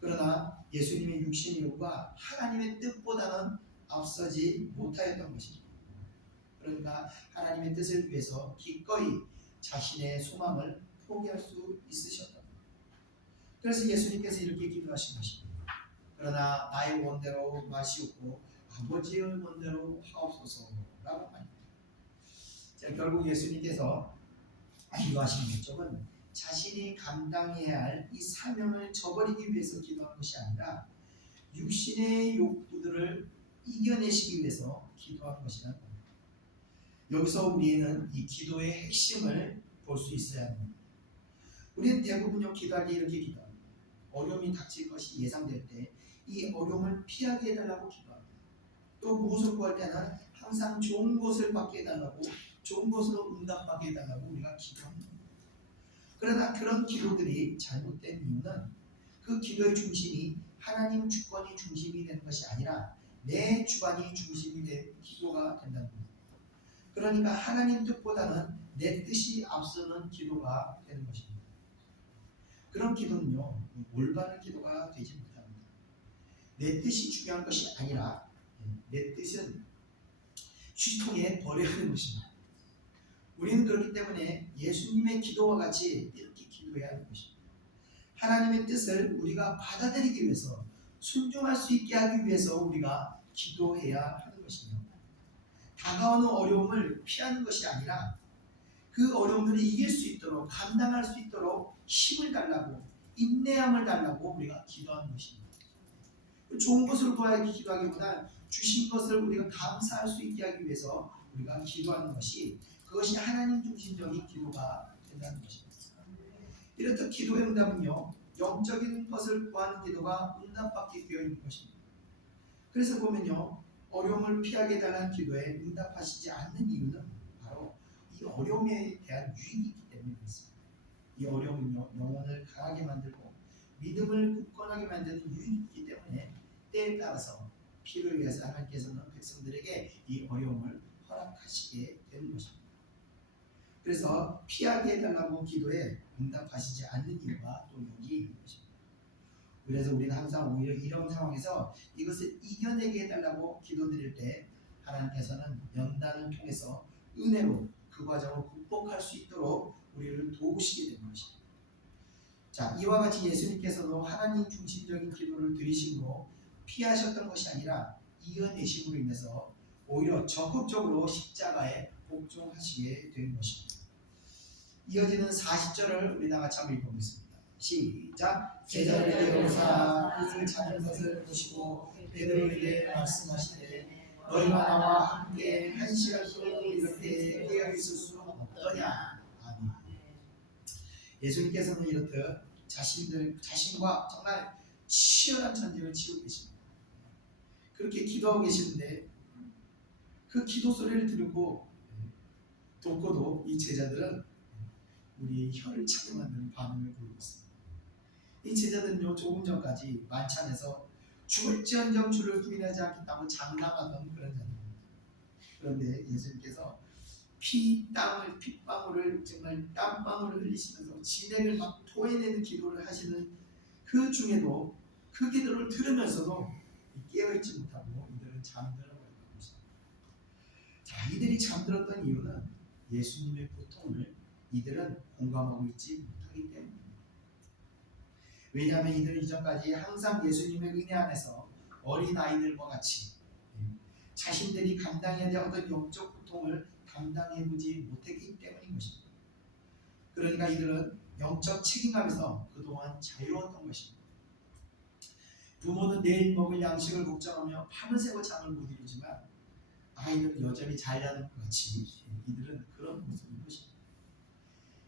그러나 예수님의 육신의 욕구가 하나님의 뜻보다는 앞서지 못하였던 것입니다. 그러니까 하나님의 뜻을 위해서 기꺼이 자신의 소망을 포기할 수 있으셨다. 그래서 예수님께서 이렇게 기도하신 것입니다. 그러나 나의 원대로 마시옵고 아버지의 원대로 하옵소서라고 말합니다. 결국 예수님께서 기도하신 목적은 자신이 감당해야 할 이 사명을 저버리기 위해서 기도한 것이 아니라 육신의 욕구들을 이겨내시기 위해서 기도한 것이라는 겁니다. 여기서 우리는 이 기도의 핵심을 볼 수 있어야 합니다. 우리는 대부분요 기도할 때 이렇게 기도합니다. 어려움이 닥칠 것이 예상될 때 이 어려움을 피하게 해달라고 기도합니다. 또 무엇을 구할 때는 항상 좋은 것을 받게 해달라고, 좋은 것으로 응답받게 해달라고 우리가 기도합니다. 그러나 그런 기도들이 잘못된 이유는 그 기도의 중심이 하나님 주권이 중심이 되는 것이 아니라 내 주관이 중심이 된 기도가 된다는 겁니다. 그러니까 하나님 뜻보다는 내 뜻이 앞서는 기도가 되는 것입니다. 그런 기도는요 올바른 기도가 되지 못합니다. 내 뜻이 중요한 것이 아니라 내 뜻은 휴통에 버려야 하는 것입니다. 우리는 그렇기 때문에 예수님의 기도와 같이 이렇게 기도해야 하는 것입니다. 하나님의 뜻을 우리가 받아들이기 위해서, 순종할 수 있게 하기 위해서 우리가 기도해야 하는 것입니다. 다가오는 어려움을 피하는 것이 아니라 그 어려움들을 이길 수 있도록, 감당할 수 있도록 힘을 달라고, 인내함을 달라고 우리가 기도하는 것입니다. 좋은 것을 구하기 기도하기보다 주신 것을 우리가 감사할 수 있게 하기 위해서 우리가 기도하는 것이, 그것이 하나님 중심적인 기도가 된다는 것입니다. 이렇듯 기도의 응답은요 영적인 것을 구하는 기도가 응답받게 되어 있는 것입니다. 그래서 보면요 어려움을 피하게 달라는 기도에 응답하시지 않는 이유는 바로 이 어려움에 대한 유익이 있기 때문에 그렇습니다. 이 어려움은요 영혼을 강하게 만들고 믿음을 굳건하게 만드는 유익이 있기 때문에 때에 따라서 필요에 의해서 하나님께서는 백성들에게 이 어려움을 허락하시게 되는 것입니다. 그래서 피하게 해달라고 기도에 응답하시지 않는 이유가 또 여기 있는 것입니다. 그래서 우리는 항상 오히려 이런 상황에서 이것을 이겨내게 해달라고 기도드릴 때 하나님께서는 연단을 통해서 은혜로 그 과정을 극복할 수 있도록 우리를 도우시게 되는 것입니다. 자, 이와 같이 예수님께서도 하나님 중심적인 기도를 드리심으로 피하셨던 것이 아니라 이겨내심으로 인해서 오히려 적극적으로 십자가에 복종하시게 되는 것입니다. 이어지는 40절을 우리 다 같이 한번 읽어보겠습니다. 시작. 제자들에게 오사 그를 찾은 것을 보시고 베드로에게 말씀하시되 너희가 나와 함께 한 시간 동안 이렇게 깨어 있을 수 없더냐. 아멘. 예수님께서는 이렇듯 자신과 정말 치열한 전쟁을 치르고 계십니다. 그렇게 기도하고 계시는데 그 기도 소리를 듣고 돕고도 이 제자들은 우리의 혀를 차게 만드는 반응을 보이고 있습니다. 이 제자들은요 조금 전까지 만찬에서 죽을지언정 주를 부인하지 않겠다고 장담하던 그런 자들입니다. 그런데 예수님께서 핏방울을 정말 땀방울을 흘리시면서 진액을 막 토해내는 기도를 하시는 그 중에도 그 기도를 들으면서도 깨어있지 못하고 이들은 잠들어버렸던 것입니다. 자, 이들이 잠들었던 이유는 예수님의 고통을 이들은 공감하고 있지 못하기 때문입니다. 왜냐하면 이들은 이전까지 항상 예수님의 은혜 안에서 어린아이들과 같이 자신들이 감당해야 될 어떤 영적 고통을 감당해보지 못했기 때문인 것입니다. 그러니까 이들은 영적 책임감에서 그동안 자유로웠던 것입니다. 부모는 내일 먹을 양식을 걱정하며 밤을 새고 잠을 못 이루지만 아이들은 여전히 잘 자는 것 같이 이들은 그런 모습인 것입니다.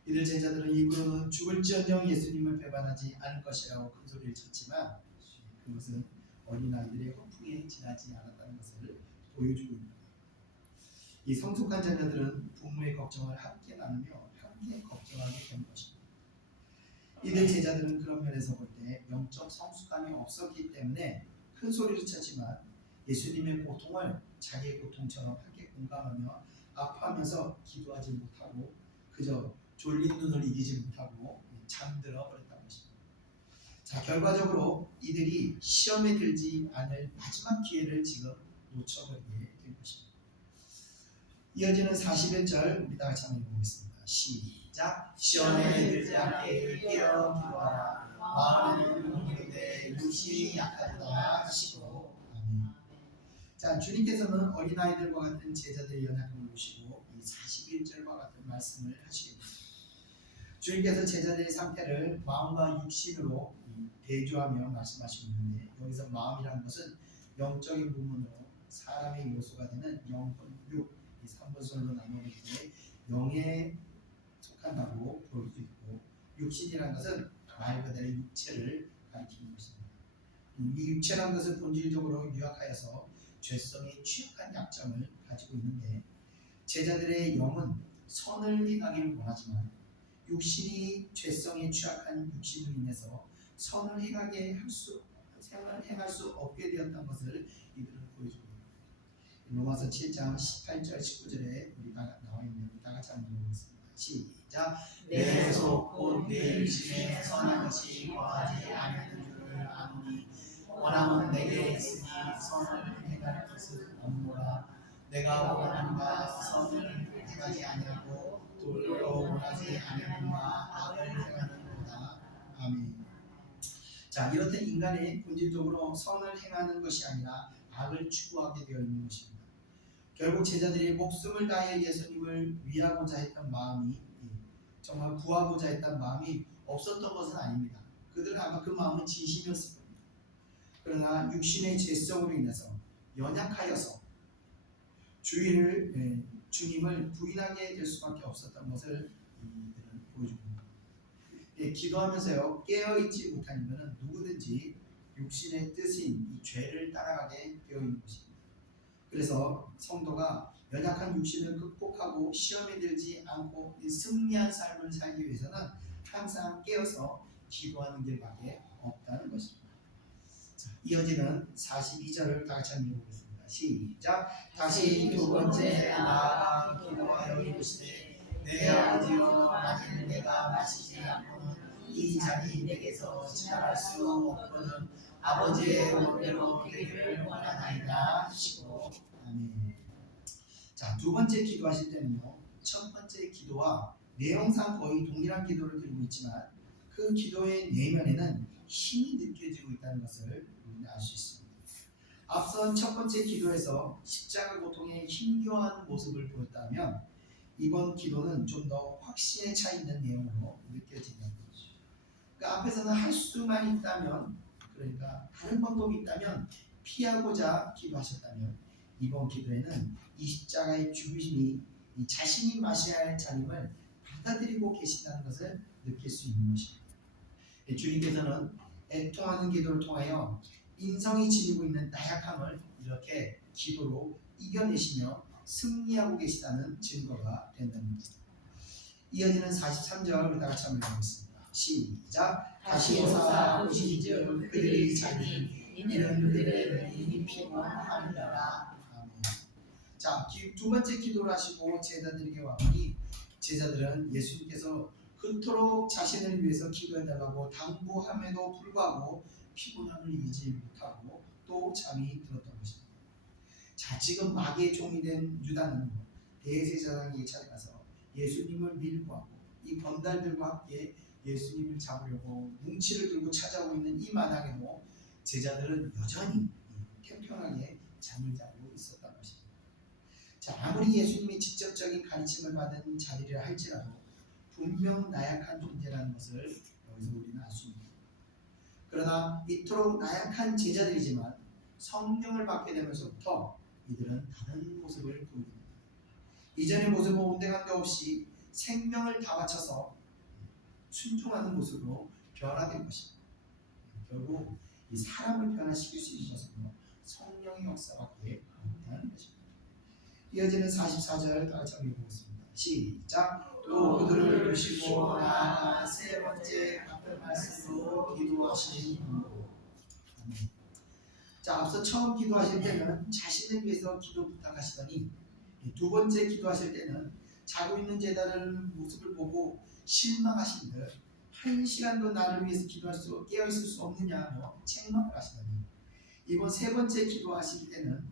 이들 제자들은 입으로는 죽을지언정 예수님을 배반하지 않을 것이라고 큰 소리를 쳤지만 그것은 어린아이들의 허풍에 지나지 않았다는 것을 보여주고 있습니다. 이 성숙한 자녀들은 부모의 걱정을 함께 나누며 함께 걱정하게 되는 것입니다. 이들 제자들은 그런 면에서 볼 때 영적 성숙함이 없었기 때문에 큰 소리를 쳤지만 예수님의 고통을 자기의 고통처럼 함께 공감하며 아파하면서 기도하지 못하고 그저 졸린 눈을 이기지 못하고 잠들어 버렸다는 것입니다. 자, 결과적으로 이들이 시험에 들지 않을 마지막 기회를 지금 놓쳐버리게 된 것입니다. 이어지는 41절 우리 다 같이 한번 읽어보겠습니다. 시작. 시험에 들지 않게 깨어 기도하라. 마음에는 무기인데 육신이 약하다 하시고. 아멘. 자, 주님께서는 어린아이들과 같은 제자들의 연약함을 보시고 이 41절과 같은 말씀을 하시겠습니다. 주님께서 제자들의 상태를 마음과 육신으로 대조하며 말씀하시고 있는데 여기서 마음이라는 것은 영적인 부분으로 사람의 요소가 되는 영혼, 육, 이 3번설로 나누기 때문에 영에 속한다고 볼 수 있고, 육신이라는 것은 말 그대로 육체를 가리키는 것입니다. 이 육체라는 것은 본질적으로 유약하여서 죄성에 취약한 약점을 가지고 있는데, 제자들의 영은 선을 행하기를 원하지만 육신이 죄성에 취약한 육신으로 인해서 선을 행할 수 없게 되었던 것을 이들은 보여줍니다. 로마서 7장 18절 19절에 우리 다 나와 있는 다 같이 한번 읽어보겠습니다. 시작. 내 속 곧 내 육신에 선한 것이 거하지 아니하는 줄을 아노니 원함은 내게 있으니 선을 행할 것은 없노라. 내가 원하는 바 선을 행하지 아니하고 도리어 원하지 아니하는 바 악을 행하는도다. 아멘. 자, 이렇듯 인간이 본질적으로 선을 행하는 것이 아니라 악을 추구하게 되어 있는 것입니다. 결국 제자들이 목숨을 다해 예수님을 위하고자 했던 마음이, 정말 구하고자 했던 마음이 없었던 것은 아닙니다. 그들은 아마 그 마음은 진심이었을 겁니다. 그러나 육신의 죄성으로 인해서 연약하여서 주님을 부인하게 될 수밖에 없었던 것을 이들은 보여줍니다. 기도하면서요 깨어있지 못한 이들은 누구든지 육신의 뜻인 이 죄를 따라가게 되어 있는 것입니다. 그래서 성도가 연약한 육신을 극복하고 시험에 들지 않고 승리한 삶을 살기 위해서는 항상 깨어서 기도하는 길밖에 없다는 것입니다. 자, 이어지는 42절을 다 같이 한번 읽어보겠습니다. 시작. 다시 두 번째 나아가 기도하여 이르시되 내 아버지여 만일 내가 마시지 않고는 이 잔이 내게서 지나갈 수 없거든 아버지의 원대로 되기를 원하나이다 하시고. 아멘. 자, 두 번째 기도하실 때는요 첫 번째 기도와 내용상 거의 동일한 기도를 드리고 있지만 그 기도의 내면에는 힘이 느껴지고 있다는 것을 우리는 알 수 있습니다. 앞선 첫 번째 기도에서 십자가 고통의 힘겨운 모습을 보였다면 이번 기도는 좀 더 확신에 차 있는 내용으로 느껴진다는 거죠. 그러니까 앞에서는 할 수만 있다면, 그러니까 다른 방법이 있다면 피하고자 기도하셨다면 이번 기도에는 이 십자가의 죽으심이 이 자신이 마셔야 할 잔임을 받아들이고 계신다는 것을 느낄 수 있는 것입니다. 주님께서는 애통하는 기도를 통하여 인성이 지니고 있는 나약함을 이렇게 기도로 이겨내시며 승리하고 계시다는 증거가 된다는 것입니다. 이어지는 43절 다 같이 한번 읽어보겠습니다. 시작. 다시 오사 보시기를 그들이 자니 이는 그들의 눈이 피곤하느니라. 아멘. 자, 두 번째 기도를 하시고 제자들에게 와보니 제자들은 예수님께서 그토록 자신을 위해서 기도해달라고 당부함에도 불구하고 피곤함을 이기지 못하고 또 잠이 들었던 것입니다. 자, 지금 마귀의 종이 된 유다는 대제사장에게 찾아가서 예수님을 밀고 하고 이 건달들과 함께 예수님을 잡으려고 뭉치를 들고 찾아오고 있는 이 마당에도 제자들은 여전히 편편하게 잠을 자고 있었던 것입니다. 자, 아무리 예수님이 직접적인 가르침을 받은 자리라 할지라도 분명 나약한 존재라는 것을 여기서 우리는 알 수 있습니다. 그러나 이토록 나약한 제자들이지만 성령을 받게 되면서부터 이들은 다른 모습을 보입니다. 이전의 모습은 온데간데 없이 생명을 다 바쳐서 순종하는 모습으로 변화된 것입니다. 결국 이 사람을 변화시킬 수 있는 것은 성령의 역사밖에 없다는 것입니다. 이어지는 44절 다 같이 읽어보겠습니다. 시작. 또 그들을 두시고 나아가 세 번째 같은 말씀으로 기도하시는 분. 자, 앞서 처음 기도하실 때는 자신을 위해서 기도 부탁하시더니 두 번째 기도하실 때는 자고 있는 제자들 모습을 보고 실망하신 듯 한 시간도 나를 위해서 깨어있을 수 없느냐며 책망을 하시더니 이번 세 번째 기도하실 때는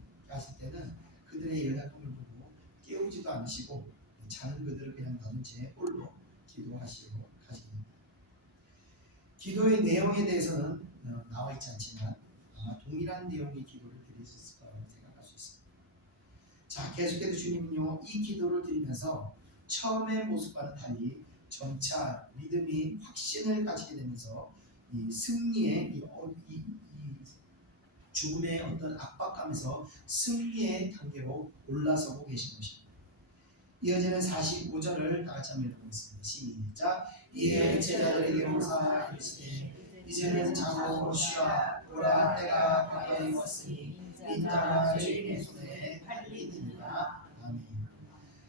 그들의 연약함을 보고 깨우지도 않으시고 자는 그들을 그냥 놔둔 채 홀로 기도하시고 가십니다. 기도의 내용에 대해서는 나와 있지 않지만 아마 동일한 내용의 기도를 드릴 수 있을 거라고 생각할 수 있습니다. 자, 계속해서 주님은요 이 기도를 드리면서 처음의 모습과는 달리 점차 믿음이 확신을 가지게 되면서 이 승리의 이 죽음의 어떤 압박감에서 승리의 단계로 올라서고 계신 것입니다. 이어지는 45절을 다 같이 한번 읽어보겠습니다. 시작. 이에 제자들에게 오사 이르시되 이제는 자고 쉬라. 보라 때가 가까이 왔으니 인자가 주인의 손에 팔리느니라. 아멘.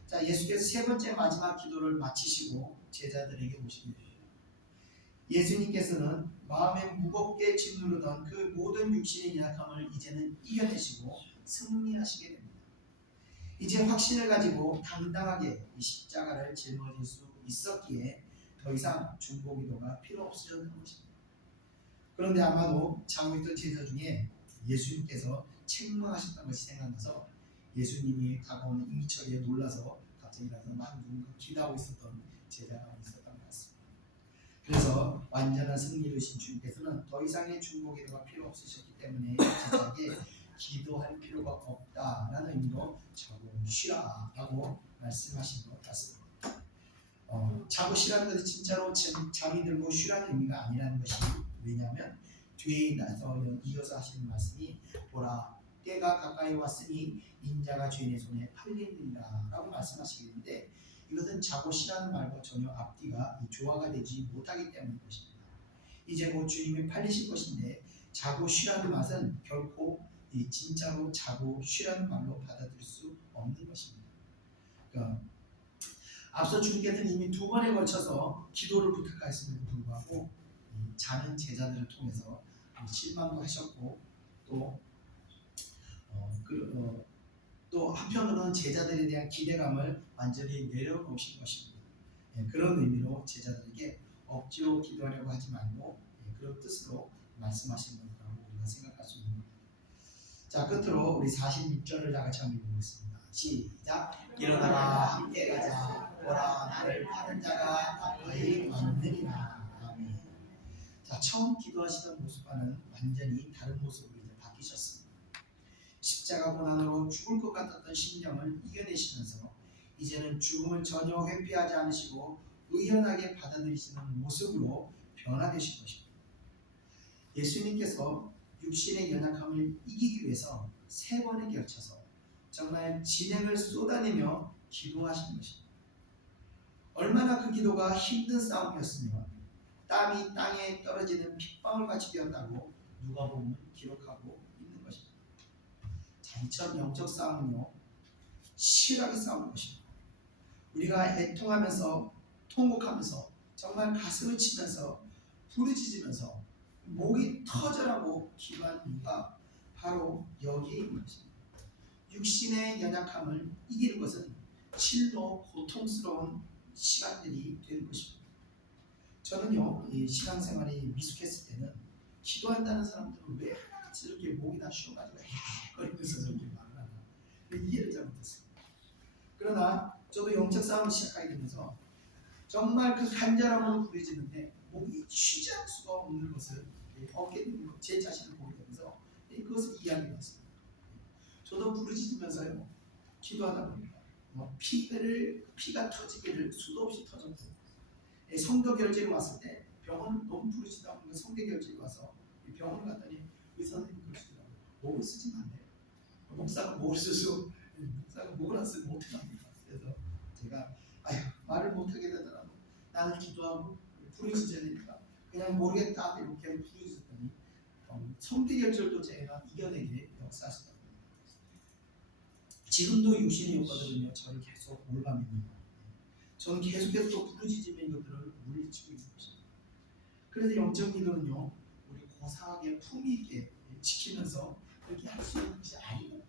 자, 예수께서 세 번째 마지막 기도를 마치시고 제자들에게 오십니다. 예수님께서는 마음에 무겁게 짓누르던 그 모든 육신의 연약함을 이제는 이겨내시고 승리하시게 됩니다. 이제 확신을 가지고 당당하게 이 십자가를 짊어질 수 있었기에 더 이상 중보기도가 필요 없으셨던 것입니다. 그런데 아마도 자고 있던 제자 중에 예수님께서 책망하셨던 것이 생각나서 예수님이 다가오는 임처리에 놀라서 갑자기 일어나서 막 누군가 기도하고 있었던 제자가 있었던 것 같습니다. 그래서 완전한 승리를 신 주님께서는 더 이상의 중보기도가 필요 없으셨기 때문에 제자에게 기도할 필요가 없다라는 의미로 자고 쉬라라고 말씀하신 것 같습니다. 자고 쉬라는 것이 진짜로 잠이 들고 쉬라는 의미가 아니라는 것이, 왜냐하면 뒤에 나서 이어서 하시는 말씀이 보라 때가 가까이 왔으니 인자가 주인의 손에 팔리느니라 라고 말씀하시겠는데, 이것은 자고 쉬라는 말과 전혀 앞뒤가 조화가 되지 못하기 때문인 것입니다. 이제 곧 주님이 팔리실 것인데 자고 쉬라는 말은 결코 진짜로 자고 쉬라는 말로 받아들일 수 없는 것입니다. 그러니까 앞서 주님께서는 이미 두 번에 걸쳐서 기도를 부탁하였음에도 불구하고 자는 제자들을 통해서 실망도 하셨고 또 한편으로는 제자들에 대한 기대감을 완전히 내려놓으신 것입니다. 그런 의미로 제자들에게 억지로 기도하려고 하지 말고 그런 뜻으로 말씀하신 것이라고 우리가 생각할 수 있는 겁니다. 자, 끝으로 우리 46절을 다 같이 한번 읽어보겠습니다. 시작. 일어나라 함께 가자. 보라 나를 파는 자가 가까이 왔느니라. 아멘. 자, 처음 기도하시던 모습과는 완전히 다른 모습으로 이제 바뀌셨습니다. 십자가 고난으로 죽을 것 같았던 심령을 이겨내시면서 이제는 죽음을 전혀 회피하지 않으시고 의연하게 받아들이시는 모습으로 변화되신 것입니다. 예수님께서 육신의 연약함을 이기기 위해서 세 번에 걸쳐서 정말 진행을 쏟아내며 기도하신 것입니다. 얼마나 그 기도가 힘든 싸움이었으면 땀이 땅에 떨어지는 핏방울같이 되었다고 누가복음은 기록하고 있는 것입니다. 자, 이처럼 영적 싸움은요, 치열하게 싸우는 것입니다. 우리가 애통하면서 통곡하면서 정말 가슴을 치면서 부르짖으면서 목이 터져라고 기도하는 이유가 바로 여기에 있는 것입니다. 육신의 연약함을 이기는 것은 실로 고통스러운 시간들이 되는 것입니다. 저는요, 이 신앙생활이 미숙했을 때는 기도한다는 사람들은 왜 저렇게 목이 다 쉬어가지고 거리면서 저렇게 말을 하나 이해를 잘 못했어요. 그러나 저도 영적 싸움을 시작하게 되면서 정말 그 간절함으로 부르짖는데 목이 쉬지 않을 수가 없는 것을 얻게 되는 것, 제 자신을 보게 되면서 그것을 이해하게 됐습니다. 저도 부르짖으면서요, 기도하다 보니까 피가 터지기를 수도 없이 터졌고, 성도 결절이 왔을 때 병원 너무 부르짖다 보니까 성도 결절이 와서 병원 갔더니 의사 선생님이 그러시더라고요. 목을 쓰지 말래. 목사가 목을 쓰고 목사가 목을 안 쓰면 어떻게 합니까? 그래서 제가 말을 못하게 되더라도 나는 기도하고 부르짖어야 되니까 그냥 모르겠다 이렇게 부르짖었더니 성대 결절도 제가 이겨내게 역사하시더라고요. 지금도 육신의 효과들은요 저를 계속 올라갑니다. 저는 계속해서 또 부르짖으며 이것들을 물리치고 있는 것입니다. 그래서 영적 기도는요 우리 고상하게 품위 있게 지키면서 그렇게 할 수 있는 것이 아니고,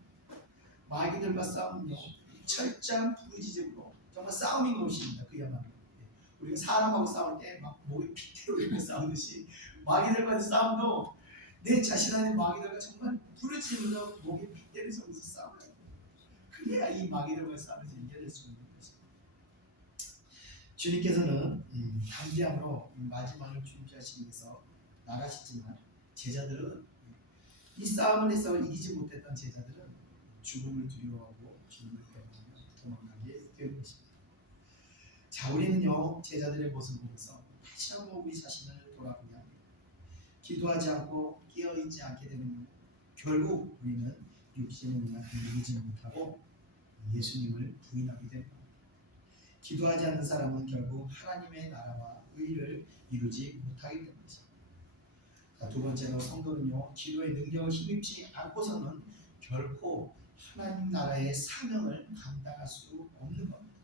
마귀들과 싸움은요 철저한 부르짖음으로 정말 싸움인 것입니다. 그야말로 우리가 사람하고 싸울 때 막 목에 핏대로 싸우듯이 마귀들과의 싸움도 내 자신 안에 마귀들과 정말 부르짖으면서 목에 핏대를 쏘면서 싸워요. 그래야 이 마귀들과의 싸움에서 이겨낼 수 있는 것입니다. 주님께서는 담대함으로 마지막을 준비하시기 위해서 나가시지만 제자들은 이 싸움에서 이기지 못했던 제자들은 죽음을 두려워하고 죽음을 배반하며 도망가게 된 것입니다. 자, 우리는요 제자들의 모습을 보면서 다시 한번 우리 자신을 돌아보게 합니다. 기도하지 않고 깨어있지 않게 되면 결국 우리는 육신의 연약함을 이기지 못하고 예수님을 부인하게 됩니다. 기도하지 않는 사람은 결국 하나님의 나라와 의를 이루지 못하게 됩니다. 자, 두 번째로 성도는요, 기도의 능력을 힘입지 않고서는 결코 하나님 나라의 사명을 감당할 수 없는 겁니다.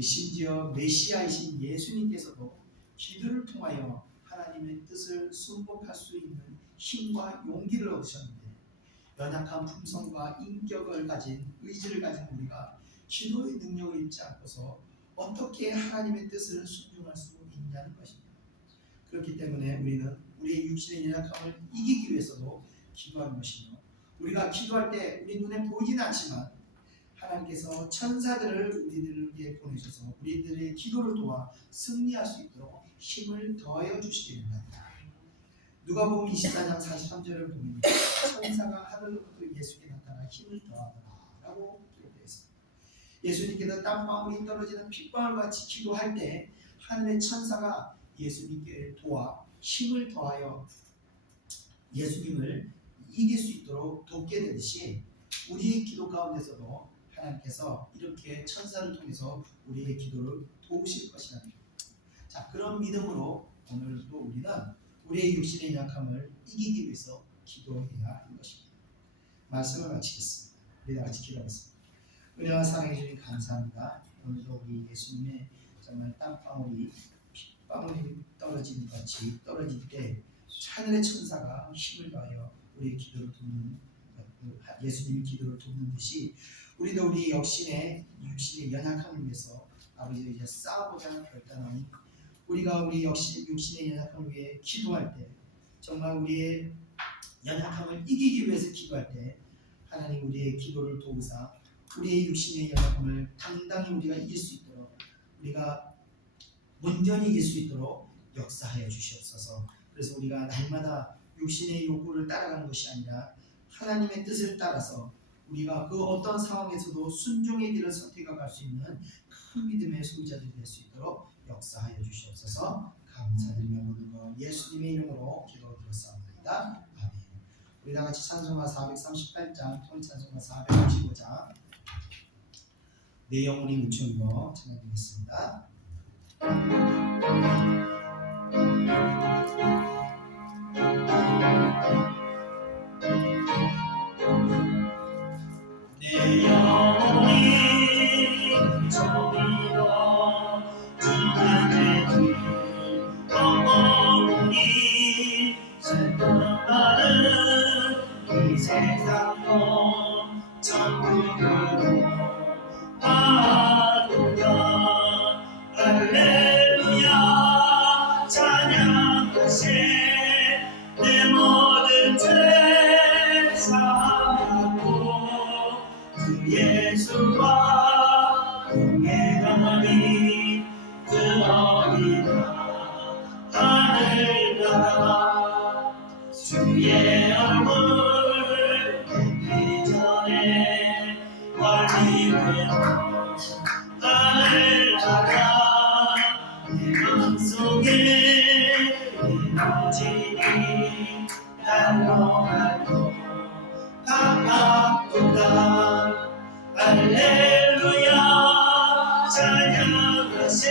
심지어 메시아이신 예수님께서도 기도를 통하여 하나님의 뜻을 순복할 수 있는 힘과 용기를 얻으셨는데, 연약한 품성과 인격을 가진 의지를 가진 우리가 기도의 능력을 입지 않고서 어떻게 하나님의 뜻을 순종할 수 있냐는 것입니다. 그렇기 때문에 우리는 우리의 육신의 연약함을 이기기 위해서도 기도하는 것이며, 우리가 기도할 때 우리 눈에 보이진 않지만 하나님께서 천사들을 우리들에게 보내셔서 우리들의 기도를 도와 승리할 수 있도록 힘을 더하여 주시게 됩니다. 누가복음 24장 43절을 보면 천사가 하늘로부터 예수께 나타나 힘을 더하더라라고 기록되어 있습니다. 예수님께서 땀방울이 떨어지는 핏방울 같이 기도할 때 하늘의 천사가 예수님께 도와 힘을 더하여 예수님을 이길 수 있도록 돕게 되듯이, 우리의 기도 가운데서도 하나님께서 이렇게 천사를 통해서 우리의 기도를 도우실 것이라는 것. 자, 그런 믿음으로 오늘도 우리는 우리의 육신의 약함을 이기기 위해서 기도해야 하는 것입니다. 말씀을 마치겠습니다. 우리 다 같이 기도하겠습니다. 은혜와 사랑해 주님 감사합니다. 오늘도 우리 예수님의 정말 땀방울이 핏방울이 떨어지는 같이 떨어질 때 하늘의 천사가 힘을 다하여 우리의 기도를 돕는, 예수님의 기도를 돕는 듯이 우리도 우리 육신의 연약함을 위해서 아버지를 이제 싸우고자 결단하니, 우리가 우리 육신의 연약함을 위해 기도할 때, 정말 우리의 연약함을 이기기 위해서 기도할 때 하나님 우리의 기도를 도우사 우리의 육신의 연약함을 당당히 우리가 이길 수 있도록, 우리가 온전히 이길 수 있도록 역사하여 주시옵소서. 그래서 우리가 날마다 육신의 욕구를 따라가는 것이 아니라 하나님의 뜻을 따라서 우리가 그 어떤 상황에서도 순종의 길을 선택해 갈 수 있는 큰 믿음의 소유자들이 될 수 있도록 역사하여 주시옵소서. 감사드리며 모든 것 예수님의 이름으로 기도드렸사옵나이다. 아멘. 우리 다 같이 찬송가 438장, 통일 찬송가 455장 내 영혼이 묻혀있고 찬양드리겠습니다. 내 영혼이 묻혀있고 주님의 길 영원히 슬픔받은 이 세상도 천국으로 가도다. 할렐루야 찬양하세. 내 모든 죄 사하고 주 예수와 동행하니 그 어디나 하늘나라. 주의 얼굴 뵙기 전에 멀리는 하늘나라. 내 맘속에 이루어지니 날로 가깝도다. 할렐루야 찬양하세.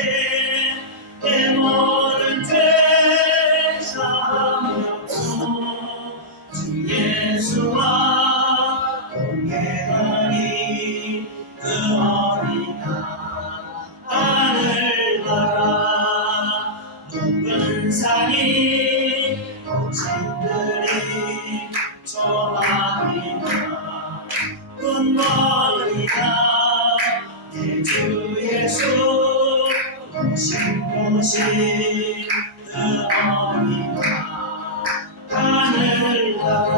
내 모든 죄 사하고 주 예수와 동행하니 그 어디나 하늘나라. 높은 산이 고층들이 조망이나 꿈머리나 내 주 예수 오신 곳이 그 어디나 하늘나라.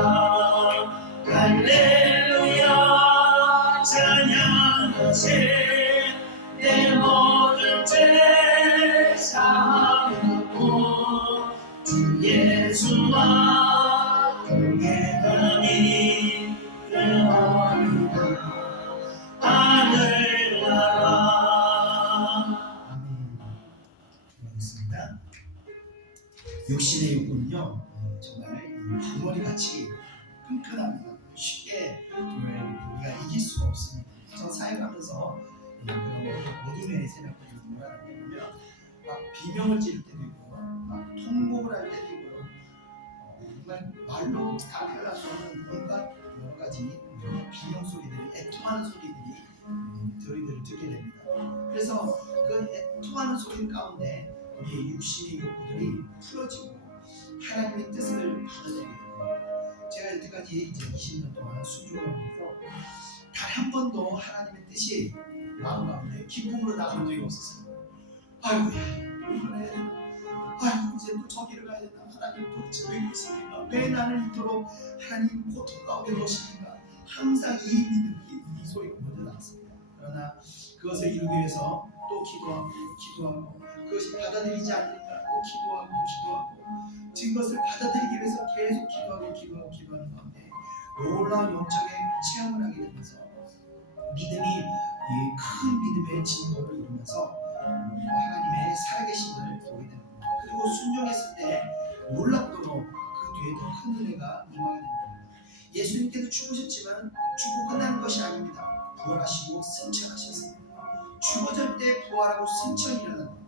할렐루야 찬양하세. 내 모든 죄 사하고 주 예수와 동행하니 그 어디나 하늘나라. 아멘. 고맙습니다. 육신의 욕구는요, 정말 덩어리같이 끈끈합니다. 쉽게 우리가 이길 수가 없습니다. 저 사역하면서 그런 어둠의 세력들이 몰아다니면 막 비명을 지를 때도 있고 막 통곡을 할 때도 있고 정말 말로 다 표현할 수 없는 온갖 여러 가지 비명 소리들이 애통하는 소리들이 저희들을 듣게 됩니다. 그래서 그 애통하는 소리 가운데 우리의 육신의 욕구들이 풀어지고 하나님의 뜻을 받아들이게 됩니다. 제가 여태까지 이제 20년 동안 순종을 하면서 단 한 번도 하나님의 뜻이 마음 가운데 기쁨으로 나간 적이 없었어요. 아이고야, 이번에 아이고 이제 또 저기를 가야 된다. 하나님 도대체 왜 그러십니까? 왜 나를 이토록 하나님 고통 가운데 놓으십니까? 항상 이 소리가 먼저 나왔습니다. 그러나 그것을 이루기 위해서 또 기도하고 그것이 받아들이지 않으니까 또 기도하고 지금 그것을 받아들이기 위해서 계속 기도하는 가운데 놀라운 영적인 체험을 하게 되면서 믿음이 이 큰 믿음의 진보를 이루면서 하나님의 살아계심을 보게 됩니다. 그리고 순종했을 때 놀랍도록 그 뒤에 더 큰 은혜가 임하게 됩니다. 예수님께서 죽으셨지만 죽고 끝나는 것이 아닙니다. 부활하시고 승천하셨습니다. 죽어질 때 부활하고 승천이 일어납니다.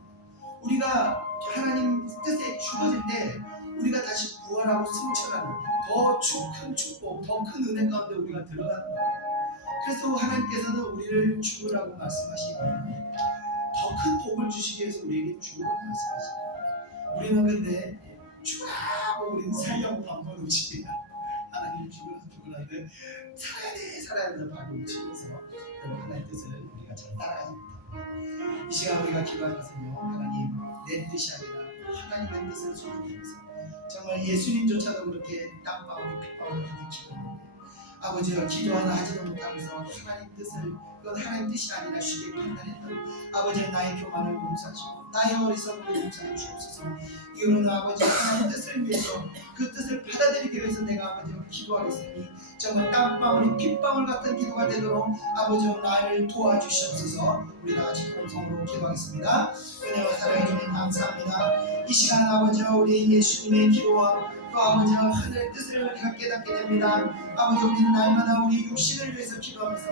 우리가 하나님 뜻에 죽어질 때 우리가 다시 부활하고 승천하는 더 큰 축복, 더 큰 은혜 가운데 우리가 들어가는 거예요. 그래서 하나님께서는 우리를 죽으라고 말씀하시고 더 큰 복을 주시기 위해서 우리에게 죽으라고 말씀하십니다. 우리는 근데 죽으라고 우리는 살려고 반복을 움직입니다. 하나님 죽으라는데 살아야 돼서 반복을 움직여서 하나님의 뜻을 우리가 잘 따라가지 못합니다. 이 시간 우리가 기도하는 것은요, 하나님 내 뜻이 아니라 하나님의 뜻을 소유하기 위해서 정말 예수님조차도 그렇게 땀방울이 핏방울이 기도했는데 아버지가 기도 하나 하지도 못하면서 하나님 뜻을 그건 하나님 뜻이 아니라 쉽게 판단했던 아버지의 나의 교만을 용서하시고 나의 어리석음을 용서해 주옵소서. 이유는 아버지 하나님 뜻을 위해서 그 뜻을 받아들이기 위해서 내가 아버지와 기도하겠으니 정말 땀방울이 핏방울 같은 기도가 되도록 아버지와 나를 도와주시옵소서. 우리 다같이 공성으로 기도하겠습니다. 은혜와 사랑해 주님 감사합니다. 이 시간 아버지와 우리 예수님의 기도와 또 아버지와 하늘의 뜻을 우리가 깨닫게 됩니다. 아버지 우리는 날마다 우리 육신을 위해서 기도하면서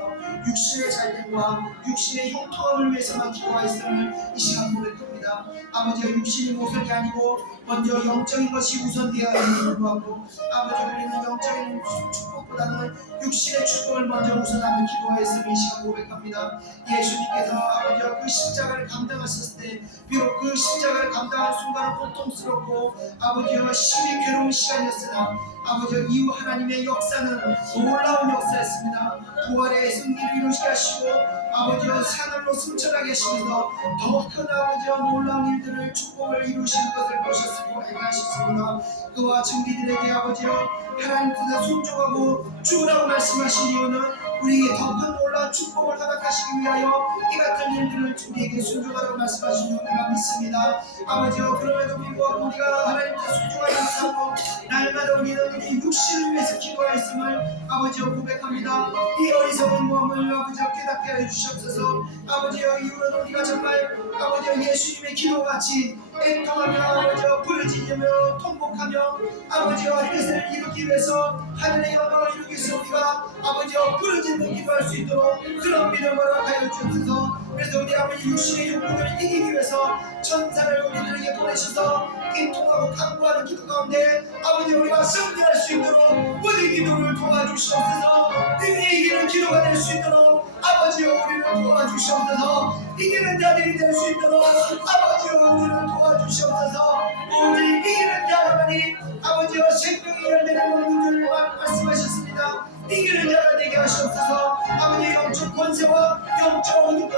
육신의 잘됨과 육신의 형통함을 위해서만 기도하였음을 이 시간 고백합니다. 아버지가 육신이 모습이 아니고 먼저 영적인 것이 우선되어야 하는 불구하고 아버지 우리는 영적인 축복보다는 육신의 축복을 먼저 우선하며 기도하였음을 이 시간 고백합니다. 예수님께서 아버지와 그 십자가를 감당하셨을 때 비록 그 십자가를 감당하는 순간은 고통스럽고 아버지와 심히 괴로운 시간이었으나 아버지 이후 하나님의 역사는 놀라운 역사였습니다. 부활의 승리를 이루시게 하시고 아버지와 하늘로 승천하게 하시면서 더 큰 아버지와 놀라운 일들을 축복을 이루시는 것을 보셨으고 행하셨습니다. 그와 증기들에게 아버지와 하나님 뜻에 순종하고 죽으라고 말씀하신 이유는 우리에게 더 큰 놀라운 축복을 허락하시기 위하여 이 같은 일들을 우리에게 순종하라고 말씀하신 줄 우리가 믿습니다. 아버지여 그럼에도 불구하고 우리가 하나님 뜻에 순종하지 못하고 날마다 우리는 우리 육신을 위해서 기도하였음을 아버지여 고백합니다. 이 어리석은 마음을 아버지여 깨닫게 하여 주시옵소서. 아버지여 이후는 우리가 정말 아버지여 예수님의 기도같이 애통하며 아버지여 부르짖으며 통곡하며 아버지여 뜻을 이루기 위해서 하늘의 영광을 이루기 위해서 우리가 아버지여 부르짖는 기도할 수 있도록 그런 믿음을 하여 주옵소서. 그래서 우리 아버지 육신의 욕구를 이기기 위해서 천사를 우리들에게 보내셔서 통하고 강구하는 기도 가운데 아버지 우리가 승리할 수 있도록 우리 기도를 도와주시옵소서. 능히 이기는 기도가 될 수 있도록 아버지여 우리를 도와주시옵소서. 이기는 자들이 될 수 있도록 아버지여 우리를 도와주시옵소서. 오직 이기는 자라만이 아버지여 생명의 열매를 먹는 줄 말씀하셨습니다. 이기는 자가 되게 하시옵소서. 아버지 영적 권세와 영적 어둠의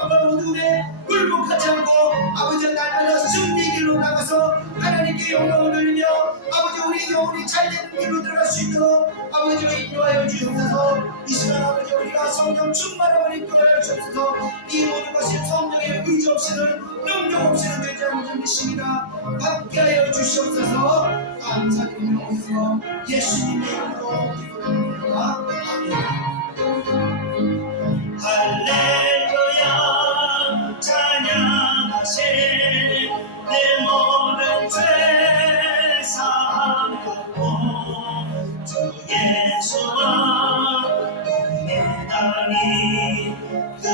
어둠에 굴복하지 않고 아버지 날마다 승리의 길로 나가서 하나님께 영광을 돌리며 아버지 우리 영혼이 잘되는 길로 들어갈 수 있도록 아버지가 인도하여 주옵소서. 이 시간 아버지 우리가 성령 충만함을 인도하여 주옵소서. 이 모든 것이 성령의 의지 없이는 능력 없이는 되지 않는 것입니다. 함께하여 주시옵소서. 감사드리며 예수님의 이름으로 기도합니다. 아멘. 할렐루야 찬양하세 내 모든 죄 사함받고 주 예수와 은혜 땅이 그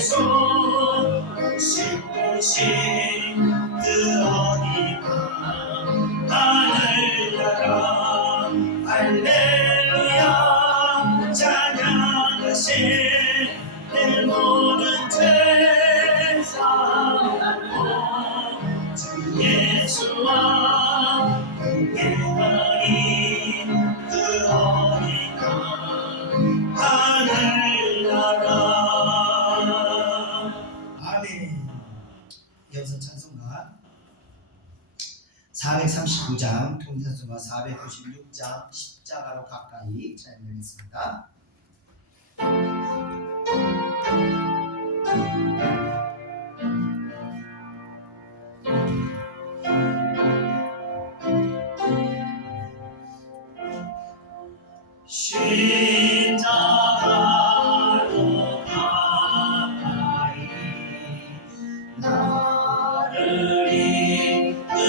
예수 신부신 그 어디가 하늘 나라 할렐루야 찬양하신 내 모든 죄 사하고 주 예수와 공개하니 그 어디가 하늘나라. 아멘. 이어서 찬송가 439장 통찬송가 496장 십자가로 가까이 찬양드리겠습니다. 십자가로 가까이 나를 이끄시고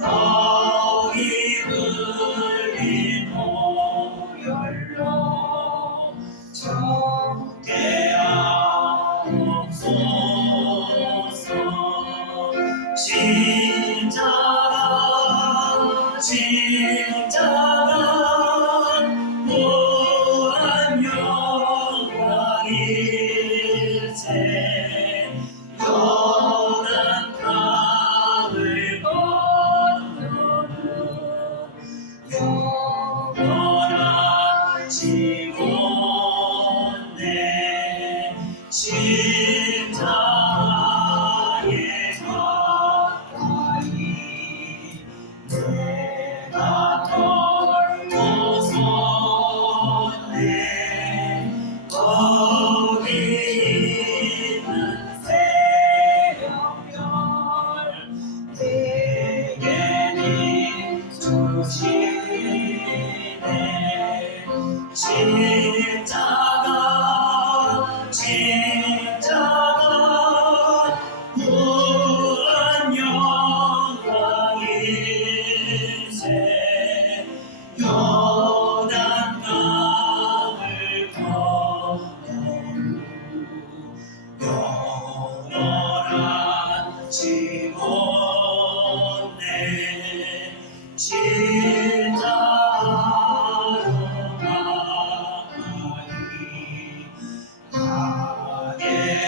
거기 흘린 보혈로 정케 하옵소서. 십자가 무한 영광일세 요단 강을 건너고 영원한 지구네 십자가에 가까이 내가 돌보소네 거기 있는 새벽별 내게 비추시네 십자가 무한 영광일세 요단 강을 건너고 영원한 지구네 십자가로 가까이 가게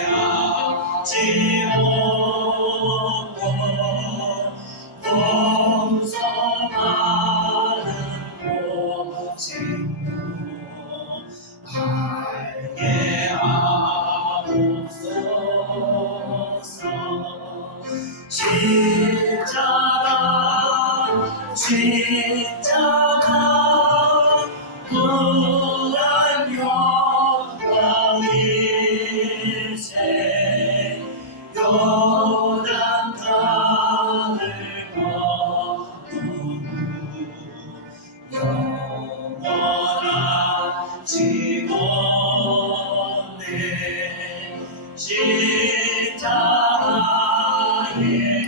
하지 못고 용서받은 고생도 알게 하옵소서. 십자가 무한 영광일세 요단 강을 건너고 영원한 지구네 십자가에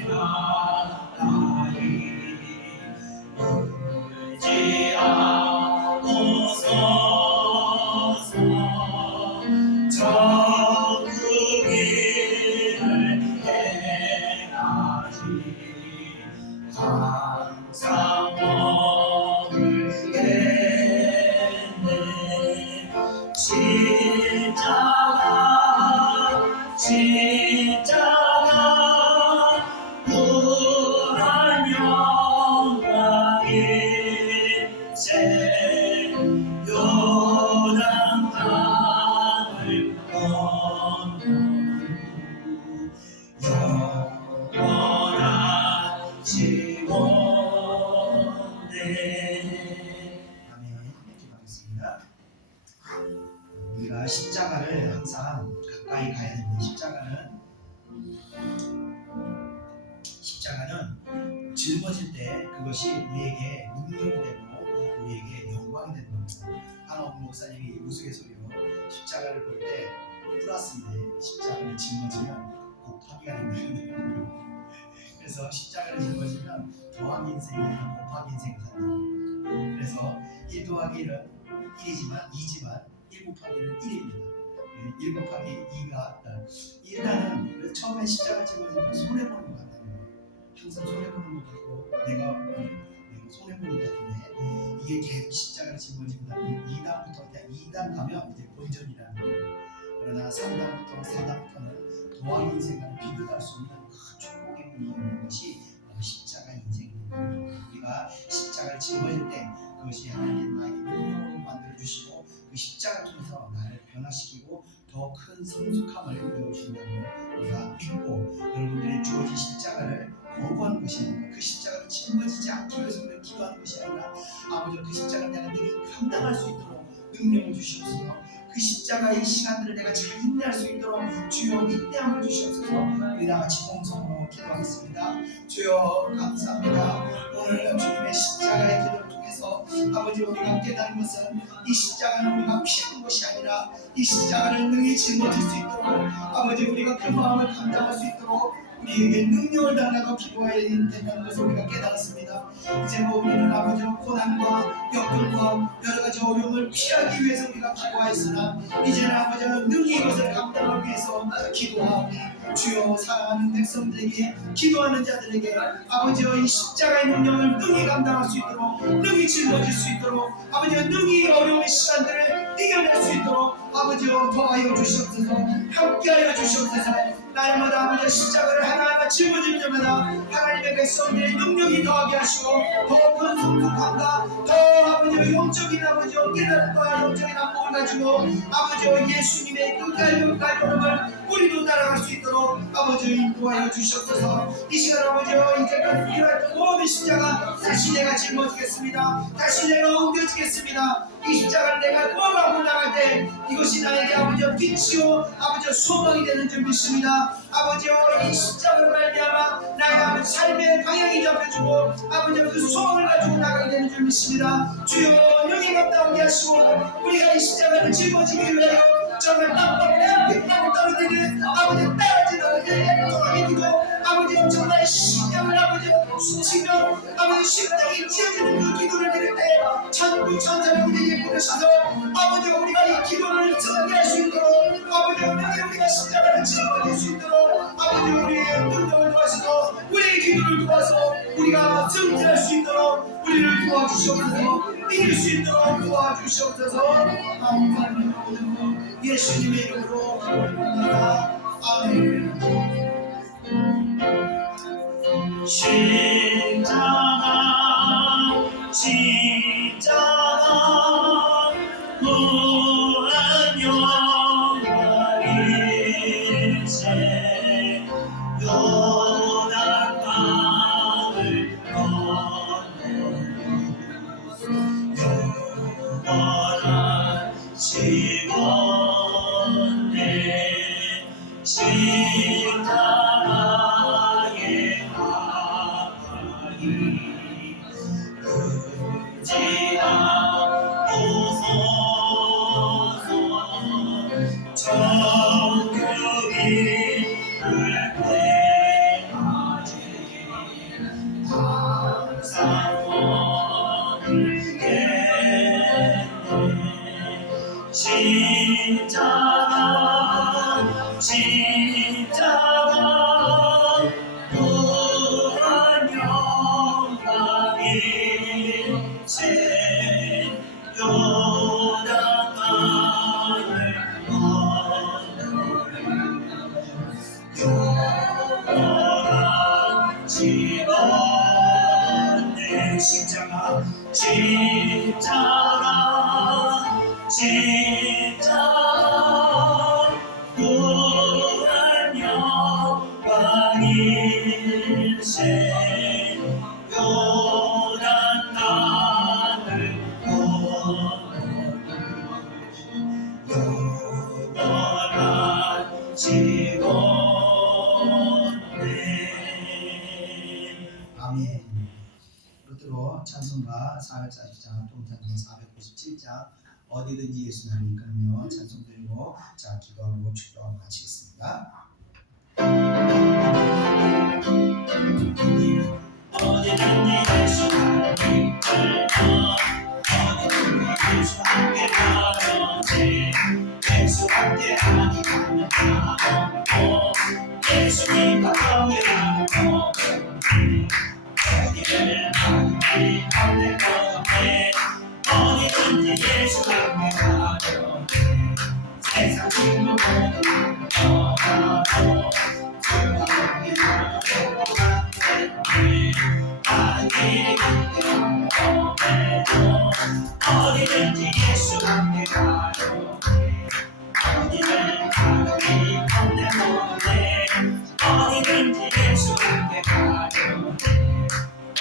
가까이 의지하옵소서. 정국이를 행하지 항상 먹을겠네 십자가 무한 영광일세 요단 강을 건너고 영원한 지구네. 아멘. 기도하겠습니다. 우리가 십자가를 항상 가까이 가야 됩니다. 십자가는 짊어질 때 그것이 우리에게 능력이 되고 우리에게 영광이 되는 겁니다. 한옥 목사님이 우스갯소리로 십자가를 볼 때 플러스인데 십자가를 짊어지면 곱하기가 된다는 그래서 십자가를 짊어지면 더하기 인생이 아니라 곱하기 인생을 산다. 그래서 1 더하기 1은 1이지만 2지만 1 곱하기 1은 1입니다. 1 곱하기 2가 일단은 처음에 십자가 찍으면 손해보는 것 같다는 거예요. 항상 손해보는 것 같고 내가 손해보는 것 같은데 이게 계속 십자가를 짊어지고 나면 2단 가면 이제 본전이라는 거예요. 그러나 3단부터 4단부터는 도학 인생과는 비교할 수 없는 큰 축복의 문이 있는 것이 십자가 인생입니다. 우리가 십자가를 짊어질 때 그것이 하나님께 나에게 능력으로 만들어주시고 그 십자가를 통해서 나를 변화시키고 더 큰 성숙함을 이루어주신다는 걸 우리가 믿고 여러분들의 주어진 십자가를 거부하는 것이 아니라 그 십자가를 짊어지지 않기 위해서 우리가 기도하는 것이 아니라 아버지 그 십자가를 내가 능히 감당할 수 있도록 능력을 주시옵소서. 그 십자가의 시간들을 내가 잘 인내할 수 있도록 주여 인내함을 주시옵소서. 우리 다같이 동성으로 기도하겠습니다. 주여 감사합니다. 오늘 주님의 십자가의 기도를 통해서 아버지 우리가 깨닫는 것은 이 십자가는 우리가 피하는 것이 아니라 이 십자가를 능히 짊어질 수 있도록 아버지 우리가 그 마음을 감당할 수 있도록 우리에게 능력을 달라고 기도해야 된다는 것을 우리가 깨달았습니다. 이제 우리는 아버지 고난과 역경과 여러 가지 어려움을 피하기 위해서 우리가 기도하였으나 이제는 아버지 능히 이것을 감당하기 위해서 기도하오니 주여 사랑하는 백성들에게 기도하는 자들에게 아버지의 이 십자가의 능력을 능히 감당할 수 있도록 능히 짊어질 수 있도록 아버지 능히 어려움의 시간들을 이겨낼 수 있도록 아버지여 도와여 주시옵소서. 함께하여 주시옵소서. 날마다 아버지 십자가를 하나하나 짊어질 때마다 하나님의 백성들의 능력이 더하게 하시고 더 큰 성숙함과 더 아버지의 영적인 아버지의 깨달음과 영적인 안목을 가지고 아버지의 예수님의 그 갈보름을 우리도 따라갈 수 있도록 아버지 인도하여 주시옵소서. 이 시간 아버지여 이제까지 일어났던 모든 십자가 다시 내가 짊어지겠습니다. 다시 내가 옮겨지겠습니다. 이 십자가를 내가 구하고 나갈 때 이것이 나에게 아버지여 빛이요 아버지여 소망이 되는 줄 믿습니다. 아버지여 이 십자가를 말미암아 나의 아버지 삶의 방향이 잡혀주고 아버지여 그 소망을 가지고 나가게 되는 줄 믿습니다. 주여 능히 감당하게 하시고 우리가 이 십자가를 짊어지기 위하여 정말 땅바닥에 빛나고 떨어지는 아버지 따라지는 애통하게 기도 아버지 정말 신령을 아버지 수치며 아버지 심장이 찢어지는 그 기도를 드릴 때 천부 천사를 우리에게 부르셔서 아버지 우리가 이 기도를 전하게 할 수 있도록 아버지 우리가 십자가를 짊어질 수 있도록 아버지 우리의 능력을 도와주셔서 우리의 기도를 도와서 우리가 승리할 수 있도록 우리를 도와주시옵소서. 이길 수 있도록 도와주시옵소서. 아멘. 예수님의 이름으로 기도합니다. 아멘. 십자가 무한 영광일세 요단강을 건너는 영원한 직원의 십자가에 가까이 의지 않고서서 정결이 을 때까지 항상 원하겠네. 십자가 무한 영광일세 요단강을 건너는 영원한 직원의 십자가 무한 영광일세 요단강을 건너는 영원한 직원네. 아멘. 끝으로 찬송가 440장 통찬송 497장 어디든지 예수 나를 이끌며 찬송 드리고 자 기도하고 축도하고 마치겠습니다. 어디든지 예수 나를 이끌며 어디든지 예수 함께 가면 돼. 함께하니 가면 나오고 예수님과 동행하고 어디를 가든지 함께 걸어내 어디든지 예수 함께 가려 세상 친구 모두 떠나고 주와 함께 가려고 함께 다른 길이 함께하고 어디든지 예수 함께 가려 어디를 가든지 함께 걸어내 어디든지 예수 함께 가려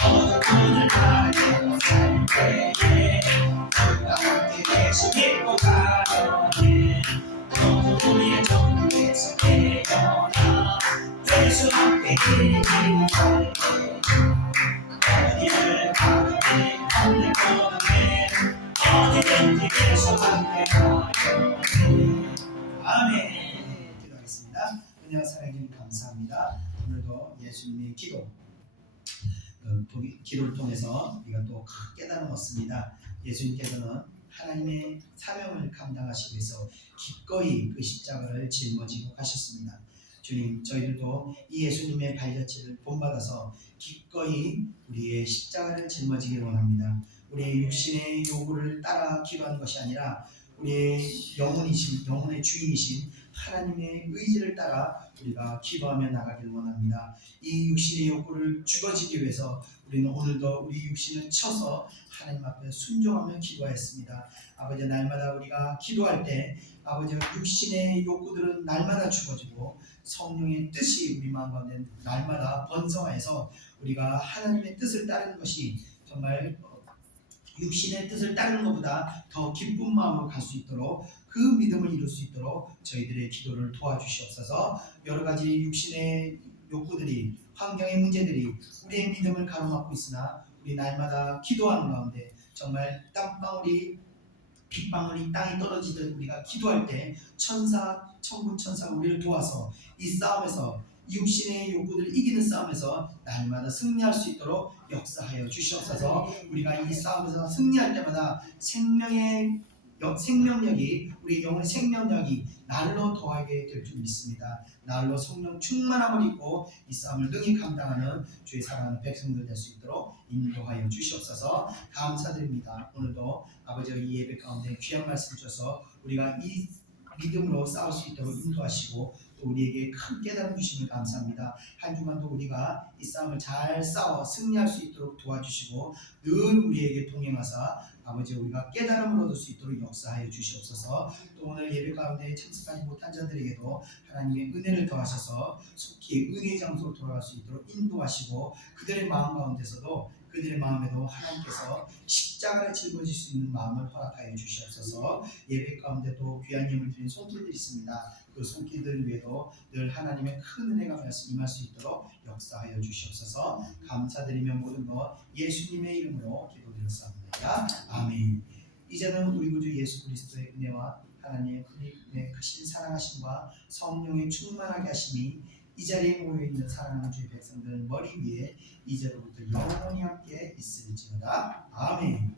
어느 문을 가려 살 때에 주가 함께 예수 믿고 가려네 어느 우리의 정국에서 깨어나 예수 함께 길이 갈 때 어디를 가든지 함께 걸어내 어디든지 예수 함께 가려네 아멘. 기도하겠습니다. 은혜와 사랑해 주님 감사합니다. 오늘도 예수님의 기도를 통해서 우리가 또 큰 깨달음 얻습니다. 예수님께서는 하나님의 사명을 감당하시기 위해서 기꺼이 그 십자가를 짊어지고 가셨습니다. 주님, 저희들도 이 예수님의 발자취를 본받아서 기꺼이 우리의 십자가를 짊어지기를 원합니다. 우리의 육신의 요구를 따라 기도하는 것이 아니라 우리의 영혼의 주인이신 하나님의 의지를 따라 우리가 기도하며 나가기를 원합니다. 이 육신의 욕구를 죽어지기 위해서 우리는 오늘도 우리 육신을 쳐서 하나님 앞에 순종하며 기도하였습니다. 아버지, 날마다 우리가 기도할 때 아버지 육신의 욕구들은 날마다 죽어지고 성령의 뜻이 우리 마음 가운데 날마다 번성하여서 우리가 하나님의 뜻을 따르는 것이 정말 육신의 뜻을 따르는 것보다 더 기쁜 마음으로 갈 수 있도록 그 믿음을 이룰 수 있도록 저희들의 기도를 도와주시옵소서. 여러 가지 육신의 욕구들이 환경의 문제들이 우리의 믿음을 가로막고 있으나 우리 날마다 기도하는 가운데 정말 땀방울이 빗방울이 땅에 떨어지듯 우리가 기도할 때 천군 천사가 우리를 도와서 이 싸움에서 육신의 욕구들을 이기는 싸움에서 날마다 승리할 수 있도록 역사하여 주시옵소서. 우리가 이 싸움에서 승리할 때마다 생명력이 우리 영혼의 생명력이 날로 더하게 될 줄 믿습니다. 날로 성령 충만함을 입고 이 싸움을 능히 감당하는 주의 사랑하는 백성들 될 수 있도록 인도하여 주시옵소서. 감사드립니다. 오늘도 아버지의 이 예배 가운데 귀한 말씀 주셔서 우리가 이 믿음으로 싸울 수 있도록 인도하시고 또 우리에게 큰 깨달음 주심을 감사합니다. 한 주간도 우리가 이 싸움을 잘 싸워 승리할 수 있도록 도와주시고 늘 우리에게 동행하사 아버지 우리가 깨달음을 얻을 수 있도록 역사하여 주시옵소서. 또 오늘 예배 가운데 참석하지 못한 자들에게도 하나님의 은혜를 더하셔서 속히 은혜의 장소로 돌아갈 수 있도록 인도하시고 그들의 마음 가운데서도 그들의 마음에도 하나님께서 십자가를 짊어질 수 있는 마음을 허락하여 주시옵소서. 예배 가운데 또 귀한 예물 드린 손길들이 있습니다. 그 손길들 위에도 늘 하나님의 큰 은혜가 임할 수 있도록 역사하여 주시옵소서. 감사드리며 모든 것 예수님의 이름으로 기도드렸습니다. 아멘. 이제는 우리 구주 예수 그리스도의 은혜와 하나님의 크신 사랑하심과 성령의 충만하게 하심이 이 자리에 모여있는 사랑하는 주의 백성들 머리 위에 이제로부터 영원히 함께 있을지어다. 아멘.